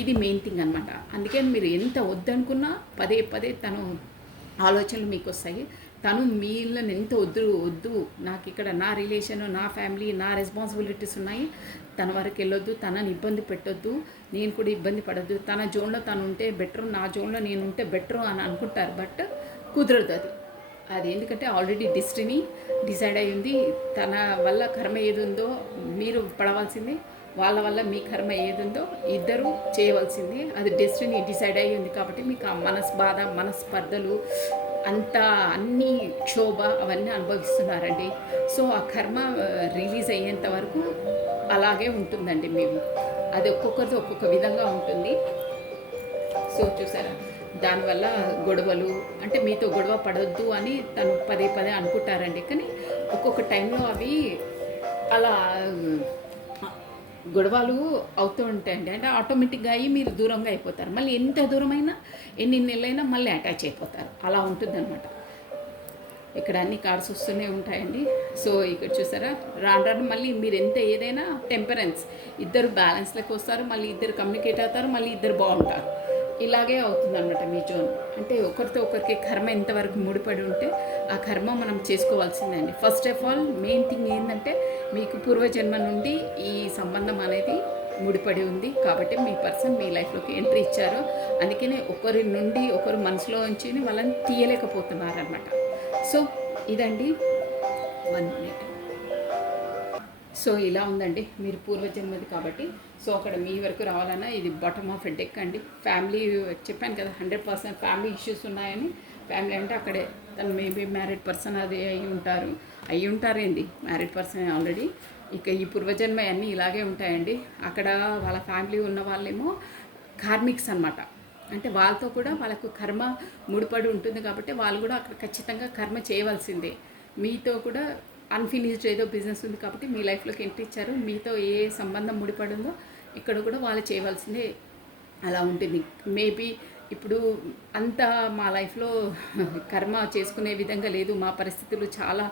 ఇది మెయిన్ థింగ్ అనమాట. అందుకే మీరు ఎంత వద్దనుకున్నా పదే పదే తను ఆలోచనలు మీకు వస్తాయి. తను మీళ్ళని ఎంత వద్దు నాకు ఇక్కడ నా రిలేషన్, నా ఫ్యామిలీ, నా రెస్పాన్సిబిలిటీస్ ఉన్నాయి, తన వరకు వెళ్ళొద్దు, తనని ఇబ్బంది పెట్టొద్దు, నేను కూడా ఇబ్బంది పడద్దు, తన జోన్లో తను ఉంటే బెటరు, నా జోన్లో నేను ఉంటే బెటరు అని అనుకుంటారు. బట్ కుదరదు అది ఎందుకంటే ఆల్రెడీ డెస్టినీ డిసైడ్ అయి ఉంది. తన వల్ల కర్మ ఏది ఉందో మీరు పడవలసిందే, వాళ్ళ వల్ల మీ కర్మ ఏది ఉందో ఇద్దరు చేయవలసిందే. అది డెస్టినీ డిసైడ్ అయ్యి ఉంది కాబట్టి మీకు ఆ బాధ, మనస్పర్ధలు అంతా అన్నీ క్షోభ అవన్నీ అనుభవిస్తున్నారండి. సో ఆ కర్మ రిలీజ్ అయ్యేంత వరకు అలాగే ఉంటుందండి. మేము అది ఒక్కొక్కరితో ఒక్కొక్క విధంగా ఉంటుంది. సో చూసారా, దానివల్ల గొడవలు అంటే మీతో గొడవ పడొద్దు అని తను పదే పదే అనుకుంటారండి. కానీ ఒక్కొక్క టైంలో అవి అలా గొడవలు అవుతూ ఉంటాయండి. అంటే ఆటోమేటిక్గా అయ్యి మీరు దూరంగా అయిపోతారు. మళ్ళీ ఎంత దూరమైనా ఎన్ని నెలలైనా మళ్ళీ అటాచ్ అయిపోతారు. అలా ఉంటుందన్నమాట. ఇక్కడ అన్ని కార్డ్స్ వస్తూనే ఉంటాయండి. సో ఇక్కడ చూసారా, రాను మళ్ళీ మీరు ఎంత ఏదైనా టెంపరెన్స్, ఇద్దరు బ్యాలెన్స్లోకి వస్తారు, మళ్ళీ ఇద్దరు కమ్యూనికేట్ అవుతారు, మళ్ళీ ఇద్దరు బాగుంటారు. ఇలాగే అవుతుందన్నమాట మీ జోన్. అంటే ఒకరితో ఒకరికి కర్మ ఎంతవరకు ముడిపడి ఉంటే ఆ కర్మ మనం చేసుకోవాల్సిందే అండి. First of all main thing ఏంటంటే మీకు పూర్వజన్మ నుండి ఈ సంబంధం అనేది ముడిపడి ఉంది కాబట్టి మీ పర్సన్ మీ లైఫ్లోకి ఎంట్రీ ఇచ్చారు. అందుకనే ఒకరి నుండి ఒకరు మనసులో ఉంచి వాళ్ళని తీయలేకపోతున్నారనమాట. సో ఇదండి 1 మినిట్. సో ఇలా ఉందండి, మీరు పూర్వజన్మది కాబట్టి. సో అక్కడ మీ వరకు రావాలన్నా ఇది బాటమ్ ఆఫ్ ఎ డెక్ అండి. ఫ్యామిలీ చెప్పాను కదా 100% ఫ్యామిలీ ఇష్యూస్ ఉన్నాయని. ఫ్యామిలీ అంటే అక్కడే తను మేబీ మ్యారీడ్ పర్సన్ అది అయి ఉంటారేంది, మ్యారీడ్ పర్సన్ ఆల్రెడీ. ఇక ఈ పూర్వజన్మ అన్నీ ఇలాగే ఉంటాయండి. అక్కడ వాళ్ళ ఫ్యామిలీ ఉన్న వాళ్ళేమో కార్మిక్స్ అనమాట. అంటే వాళ్ళతో కూడా వాళ్ళకు కర్మ ముడిపడి ఉంటుంది కాబట్టి వాళ్ళు కూడా అక్కడ ఖచ్చితంగా కర్మ చేయవలసిందే. మీతో కూడా అన్ఫినిష్డ్ ఏదో బిజినెస్ ఉంది కాబట్టి మీ లైఫ్లోకి ఎంట్రీ ఇచ్చారు. మీతో ఏ సంబంధం ముడిపడిందో ఇక్కడ కూడా వాళ్ళు చేయవలసిందే అలా ఉంటుంది. మేబీ ఇప్పుడు అంతా మా లైఫ్లో కర్మ చేసుకునే విధంగా లేదు. మా పరిస్థితులు చాలా,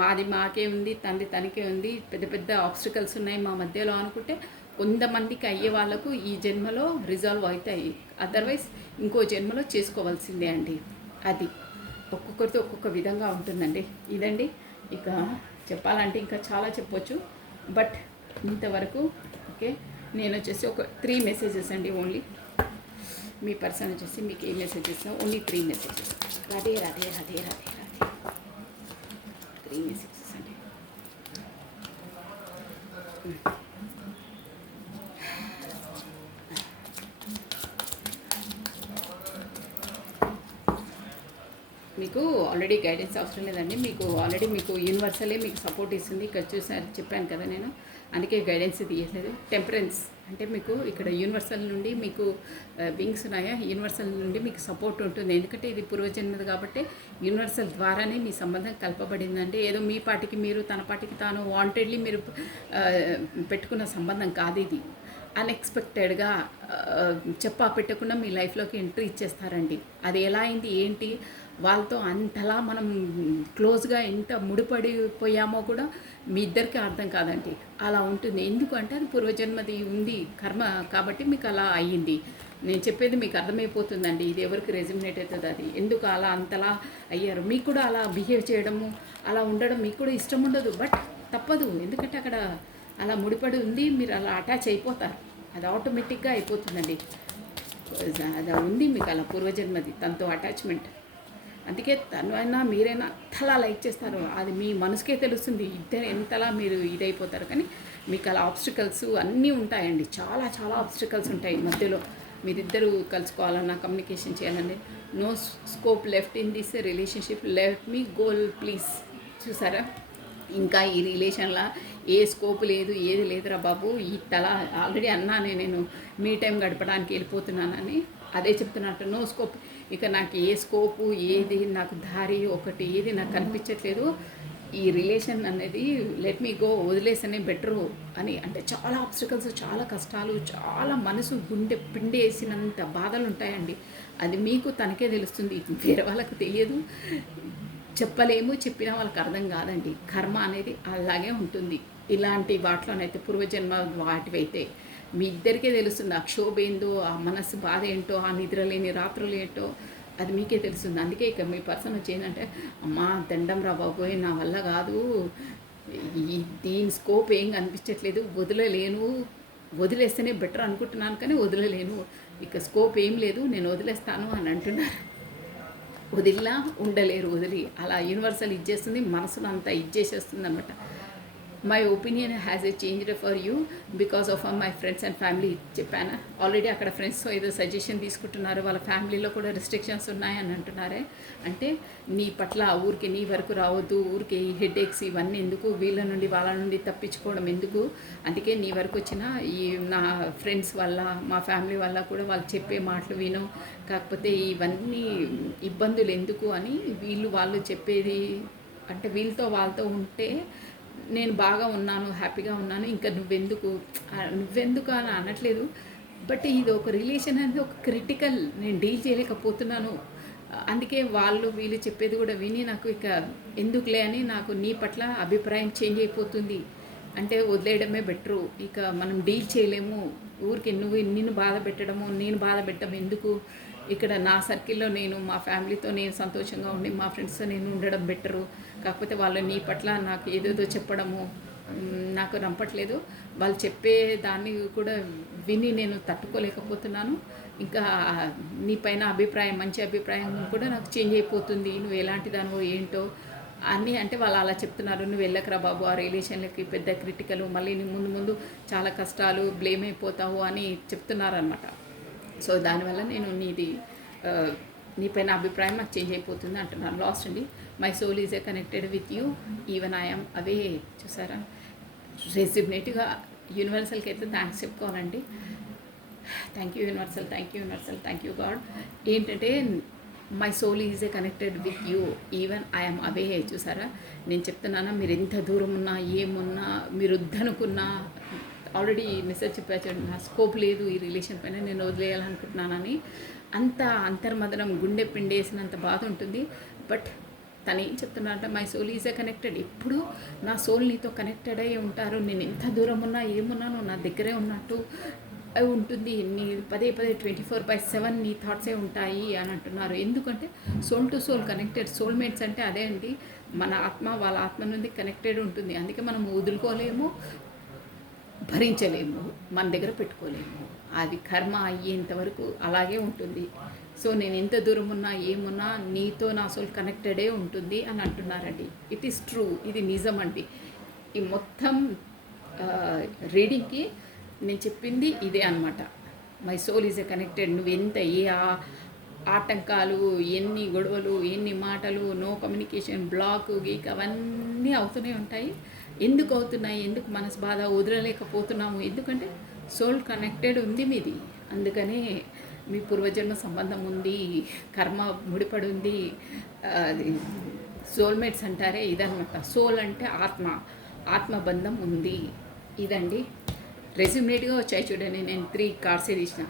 మాది మాకే ఉంది, తండ్రి తనకే ఉంది, పెద్ద పెద్ద ఆబ్స్టికల్స్ ఉన్నాయి మా మధ్యలో అనుకుంటే కొంతమందికి అయ్యే వాళ్ళకు ఈ జన్మలో రిజాల్వ్ అవుతాయి. అదర్వైజ్ ఇంకో జన్మలో చేసుకోవాల్సిందే అండి. అది ఒక్కొక్కరితో ఒక్కొక్క విధంగా ఉంటుందండి. ఇదండి. ఇక చెప్పాలంటే ఇంకా చాలా చెప్పొచ్చు, బట్ ఇంతవరకు ఓకే. నేను వచ్చేసి ఒక 3 మెసేజెస్ అండి ఓన్లీ. మీ పర్సన్ వచ్చేసి మీకు ఏ మెసేజ్ ఇస్తున్నా, only 3 messages. Radhe Radhe Radhe Radhe Radhe. 3 messages అండి. మీకు ఆల్రెడీ గైడెన్స్ అవసరం లేదండి. మీకు ఆల్రెడీ మీకు యూనివర్సలే మీకు సపోర్ట్ ఇస్తుంది. ఇక్కడ చూసారు, చెప్పాను కదా నేను, అందుకే గైడెన్స్ తీయలేదు. టెంపరెన్స్ అంటే మీకు ఇక్కడ యూనివర్సల్ నుండి మీకు వింగ్స్ ఉన్నాయా, యూనివర్సల్ నుండి మీకు సపోర్ట్ ఉంటుంది. ఎందుకంటే ఇది పూర్వజన్మది కాబట్టి యూనివర్సల్ ద్వారానే మీ సంబంధం కలపబడిందంటే ఏదో మీ పాటికి మీరు, తన పాటికి తాను వాంటెడ్లీ మీరు పెట్టుకున్న సంబంధం కాదు ఇది. అన్ఎక్స్పెక్టెడ్గా చెప్పా పెట్టకుండా మీ లైఫ్లోకి ఎంట్రీ ఇచ్చేస్తారండి. అది ఎలా అయింది ఏంటి, వాళ్ళతో అంతలా మనం క్లోజ్గా ఎంత ముడిపడిపోయామో కూడా మీ ఇద్దరికి అర్థం కాదండి. అలా ఉంటుంది. ఎందుకంటే అది పూర్వజన్మది ఉంది కర్మ కాబట్టి మీకు అలా అయ్యింది. నేను చెప్పేది మీకు అర్థమైపోతుందండి. ఇది ఎవరికి రెజిమినేట్ అవుతుంది, అది ఎందుకు అలా అంతలా అయ్యారు. మీకు కూడా అలా బిహేవ్ చేయడము, అలా ఉండడం మీకు కూడా ఇష్టం ఉండదు, బట్ తప్పదు. ఎందుకంటే అక్కడ అలా ముడిపడి ఉంది, మీరు అలా అటాచ్ అయిపోతారు. అది ఆటోమేటిక్గా అయిపోతుందండి. అది ఉంది మీకు అలా పూర్వజన్మది తనతో అటాచ్మెంట్. అందుకే తను అయినా మీరైనా అంతలా లైక్ చేస్తారు, అది మీ మనసుకే తెలుస్తుంది. ఇద్దరు ఎంతలా మీరు ఇదైపోతారు. కానీ మీకు అలా ఆబ్స్టికల్స్ అన్నీ ఉంటాయండి. చాలా చాలా ఆబ్స్టికల్స్ ఉంటాయి మధ్యలో. మీరిద్దరూ కలుసుకోవాలన్నా, కమ్యూనికేషన్ చేయాలండి. No scope left in this relationship, let me goal please. చూసారా, ఇంకా ఈ రిలేషన్లో ఏ స్కోప్ లేదు, ఏది లేదురా బాబు. ఈ తల ఆల్రెడీ అన్నానే నేను, మీ టైం గడపడానికి వెళ్ళిపోతున్నానని. అదే చెప్తున్నట్టు నో స్కోప్. ఇక నాకు ఏ స్కోపు, ఏది నాకు దారి ఒకటి ఏది నాకు కనిపించట్లేదు. ఈ రిలేషన్ అనేది లెట్ మీ గో, వదిలేసనే బెటరు అని. అంటే చాలా ఆబ్స్టికల్స్, చాలా కష్టాలు, చాలా మనసు గుండె పిండేసినంత బాధలు ఉంటాయండి. అది మీకు తనకే తెలుస్తుంది, వేరే వాళ్ళకు తెలియదు, చెప్పలేము. చెప్పినా వాళ్ళకి అర్థం కాదండి. కర్మ అనేది అలాగే ఉంటుంది. ఇలాంటి వాటిలోనైతే పూర్వజన్మ వాటివైతే మీ ఇద్దరికే తెలుస్తుంది. ఆ క్షోభ ఏందో, ఆ మనసు బాధ ఏంటో, ఆ నిద్రలేని రాత్రులు ఏంటో అది మీకే తెలుస్తుంది. అందుకే ఇక మీ పర్సన్ వచ్చి ఏంటంటే, అమ్మా దండం రా బాబోయ్, నా వల్ల కాదు, దీని స్కోప్ ఏం కనిపించట్లేదు, వదిలేను, వదిలేస్తేనే బెటర్ అనుకుంటున్నాను కానీ వదిలేను, ఇక స్కోప్ ఏం లేదు, నేను వదిలేస్తాను అని అంటున్నారు. వదిలినా ఉండలేరు. వదిలి అలా యూనివర్సల్ ఇచ్చేస్తుంది, మనసును అంతా ఇచ్చేసేస్తుంది అనమాట. My opinion has a changed for you because of my friends and family. చెప్పాను ఆల్రెడీ. అక్కడ ఫ్రెండ్స్తో ఏదో సజెషన్ తీసుకుంటున్నారు, వాళ్ళ ఫ్యామిలీలో కూడా రిస్ట్రిక్షన్స్ ఉన్నాయని అంటున్నారే. అంటే నీ పట్ల ఊరికి నీ వరకు రావద్దు, ఊరికి ఈ హెడేక్స్ ఇవన్నీ ఎందుకు, వీళ్ళ నుండి వాళ్ళ నుండి తప్పించుకోవడం ఎందుకు, అందుకే నీ వరకు వచ్చిన ఈ నా ఫ్రెండ్స్ వల్ల, మా ఫ్యామిలీ వల్ల కూడా వాళ్ళు చెప్పే మాటలు విను, కాకపోతే ఇవన్నీ ఇబ్బందులు ఎందుకు అని వాళ్ళు చెప్పేది. అంటే వీళ్ళతో వాళ్ళతో ఉంటే నేను బాగా ఉన్నాను, హ్యాపీగా ఉన్నాను, ఇంకా నువ్వెందుకు అని అనట్లేదు. బట్ ఇది ఒక రిలేషన్ అనేది ఒక క్రిటికల్, నేను డీల్ చేయలేకపోతున్నాను. అందుకే వీళ్ళు చెప్పేది కూడా విని నాకు ఇక ఎందుకులే అని నాకు నీ పట్ల అభిప్రాయం చేంజ్ అయిపోతుంది. అంటే వదిలేయడమే బెటరు, ఇక మనం డీల్ చేయలేము. ఊరికి నిన్ను బాధ పెట్టడము, నేను బాధ పెట్టడం ఎందుకు, ఇక్కడ నా సర్కిల్లో నేను, మా ఫ్యామిలీతో నేను సంతోషంగా ఉండి మా ఫ్రెండ్స్తో నేను ఉండడం బెటరు. కాకపోతే వాళ్ళు నీ పట్ల నాకు ఏదేదో చెప్పడము నాకు రంపట్లేదు. వాళ్ళు చెప్పే దాన్ని కూడా విని నేను తట్టుకోలేకపోతున్నాను. ఇంకా నీ పైన అభిప్రాయం, మంచి అభిప్రాయం కూడా నాకు చేంజ్ అయిపోతుంది. నువ్వు ఎలాంటి దానివో ఏంటో అని అంటే వాళ్ళు అలా చెప్తున్నారు. నువ్వు వెళ్ళకరా బాబు ఆ రిలేషన్లకి, పెద్ద క్రిటికల్, మళ్ళీ నీ ముందు చాలా కష్టాలు, బ్లేమ్ అయిపోతావు అని చెప్తున్నారనమాట. సో దానివల్ల నేను నీ పైన అభిప్రాయం నాకు చేంజ్ అయిపోతుంది అంటున్నాను. లాస్ట్ అండి. My soul is a connected with you even I'm away. చూసారా, రెసిగ్నేటివ్గా యూనివర్సల్కి అయితే థ్యాంక్స్ చెప్పుకోవాలండి. Thank you universal, thank you universal, thank you God. ఏంటంటే my soul is a connected with you even I'm away. చూసారా, నేను చెప్తున్నానా, మీరు ఎంత దూరం ఉన్నా, ఏమున్నా, మీరు వద్దనుకున్నా ఆల్రెడీ మెసేజ్ చెప్పాను, నా స్కోప్ లేదు ఈ రిలేషన్ పైన, నేను వదిలేయాలనుకుంటున్నానని. అంత అంతర్మదనం, గుండె పిండేసినంత బాధ ఉంటుంది. బట్ తను ఏం చెప్తున్నారంటే my soul is a connected, ఎప్పుడు నా సోల్ నీతో కనెక్టెడ్ అయ్యి ఉంటారు, నేను ఎంత దూరం ఉన్నా ఏమున్నానో నా దగ్గరే ఉన్నట్టు అవి ఉంటుంది, నీ పదే 24/7 నీ థాట్సే ఉంటాయి అని అంటున్నారు. ఎందుకంటే soul to soul connected, soulmates అంటే అదే అండి, మన ఆత్మ వాళ్ళ ఆత్మ నుండి కనెక్టెడ్ ఉంటుంది. అందుకే మనం వదులుకోలేము, భరించలేము, మన దగ్గర పెట్టుకోలేము. అది కర్మ అయ్యేంత వరకు అలాగే ఉంటుంది. సో నేను ఎంత దూరం ఉన్నా ఏమున్నా నీతో నా సోల్ కనెక్టెడే ఉంటుంది అని అంటున్నారండి. ఇట్ ఈస్ ట్రూ, ఇది నిజం అండి. ఈ మొత్తం రీడింగ్కి నేను చెప్పింది ఇదే అనమాట. My soul is a connected. నువ్వు ఎంత ఆటంకాలు, ఎన్ని గొడవలు, ఎన్ని మాటలు, నో కమ్యూనికేషన్, బ్లాక్ గీక్ అవన్నీ అవుతూనే ఉంటాయి. ఎందుకు అవుతున్నాయి, ఎందుకు మనసు బాధ, వదలలేకపోతున్నాము, ఎందుకంటే సోల్ కనెక్టెడ్ ఉంది మీది. అందుకనే మీ పూర్వజన్మ సంబంధం ఉంది, కర్మ ముడిపడి ఉంది. అది సోల్మేట్స్ అంటారే ఇదనమాట. సోల్ అంటే ఆత్మబంధం ఉంది. ఇదండి రెజ్యూమేట్గా వచ్చాయి చూడండి. నేను 3 కార్డ్స్ తీసిన.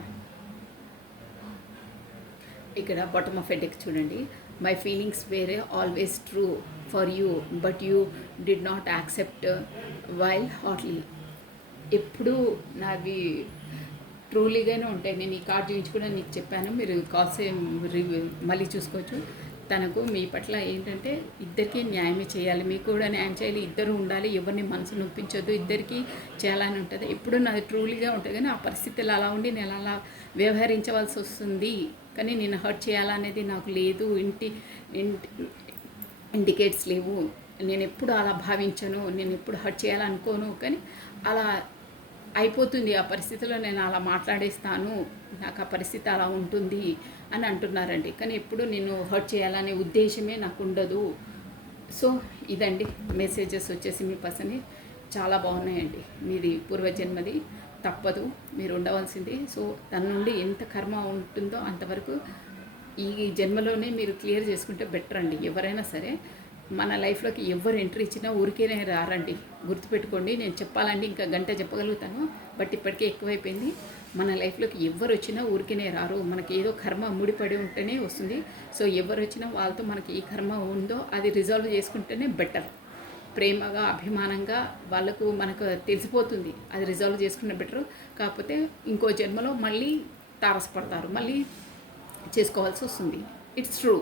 ఇక్కడ బాటమ్ ఆఫ్ హెడ్ చూడండి. మై ఫీలింగ్స్ వేరే always true for you but you did not accept while hardly. ఎప్పుడూ నావి ట్రూలీగానే ఉంటాయి. నేను ఈ కార్డ్ చూపించుకుని నీకు చెప్పాను, మీరు కాల్స్ మళ్ళీ చూసుకోవచ్చు. తనకు మీ పట్ల ఏంటంటే ఇద్దరికీ న్యాయమే చేయాలి, మీకు కూడా న్యాయం చేయాలి, ఇద్దరు ఉండాలి, ఎవరిని మనసు నొప్పించొద్దు, ఇద్దరికీ చేయాలని ఉంటుంది. ఎప్పుడు నాది ట్రూలీగా ఉంటుంది, కానీ ఆ పరిస్థితులు అలా ఉండి నేను అలా వ్యవహరించవలసి వస్తుంది. కానీ నేను హర్ట్ చేయాలనేది నాకు లేదు, ఇండికేట్స్ లేవు, నేను ఎప్పుడు అలా భావించను, నేను ఎప్పుడు హర్ట్ చేయాలనుకోను, కానీ అలా అయిపోతుంది ఆ పరిస్థితిలో, నేను అలా మాట్లాడేస్తాను, నాకు ఆ పరిస్థితి అలా ఉంటుంది అని అంటున్నారండి. కానీ ఎప్పుడు నేను హర్ట్ చేయాలనే ఉద్దేశమే నాకు ఉండదు. సో ఇదండి మెసేజెస్ వచ్చేసి మీ పర్సన్ చాలా బాగున్నాయండి. మీది పూర్వజన్మది, తప్పదు, మీరు ఉండవలసింది. సో తన నుండి ఎంత కర్మ ఉంటుందో అంతవరకు ఈ జన్మలోనే మీరు క్లియర్ చేసుకుంటే బెటర్ అండి. ఎవరైనా సరే మన లైఫ్లోకి ఎవరు ఎంట్రీ ఇచ్చినా ఊరికేనే రారండి, గుర్తుపెట్టుకోండి. నేను చెప్పాలండి ఇంకా గంట చెప్పగలుగుతాను, బట్ ఇప్పటికే ఎక్కువైపోయింది. మన లైఫ్లోకి ఎవరు వచ్చినా ఊరికేనే రారు, మనకి ఏదో కర్మ ముడిపడి ఉంటేనే వస్తుంది. సో ఎవరు వచ్చినా వాళ్ళతో మనకి ఏ కర్మ ఉందో అది రిజాల్వ్ చేసుకుంటేనే బెటర్. ప్రేమగా, అభిమానంగా వాళ్ళకు మనకు తెలిసిపోతుంది, అది రిజాల్వ్ చేసుకునే బెటర్. కాకపోతే ఇంకో జన్మలో మళ్ళీ తారసపడతారు, మళ్ళీ చేసుకోవాల్సి వస్తుంది. It's true.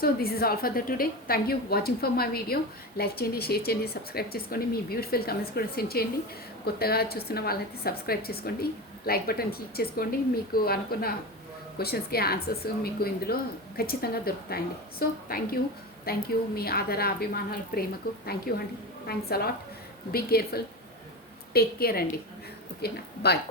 So this is all for the today. Thank you watching for my video. Like చేయండి, షేర్ చేయండి, సబ్స్క్రైబ్ చేసుకోండి, మీ బ్యూటిఫుల్ కమెంట్స్ కూడా సెండ్ చేయండి. కొత్తగా చూస్తున్న వాళ్ళైతే సబ్స్క్రైబ్ చేసుకోండి, లైక్ బటన్ క్లిక్ చేసుకోండి. మీకు అనుకున్న క్వశ్చన్స్కి ఆన్సర్స్ మీకు ఇందులో ఖచ్చితంగా దొరుకుతాయండి. సో థ్యాంక్ యూ మీ ఆదర అభిమానాలు, ప్రేమకు థ్యాంక్ యూ అండి. Thanks a lot. Be careful, take care అండి. ఓకేనా, బాయ్.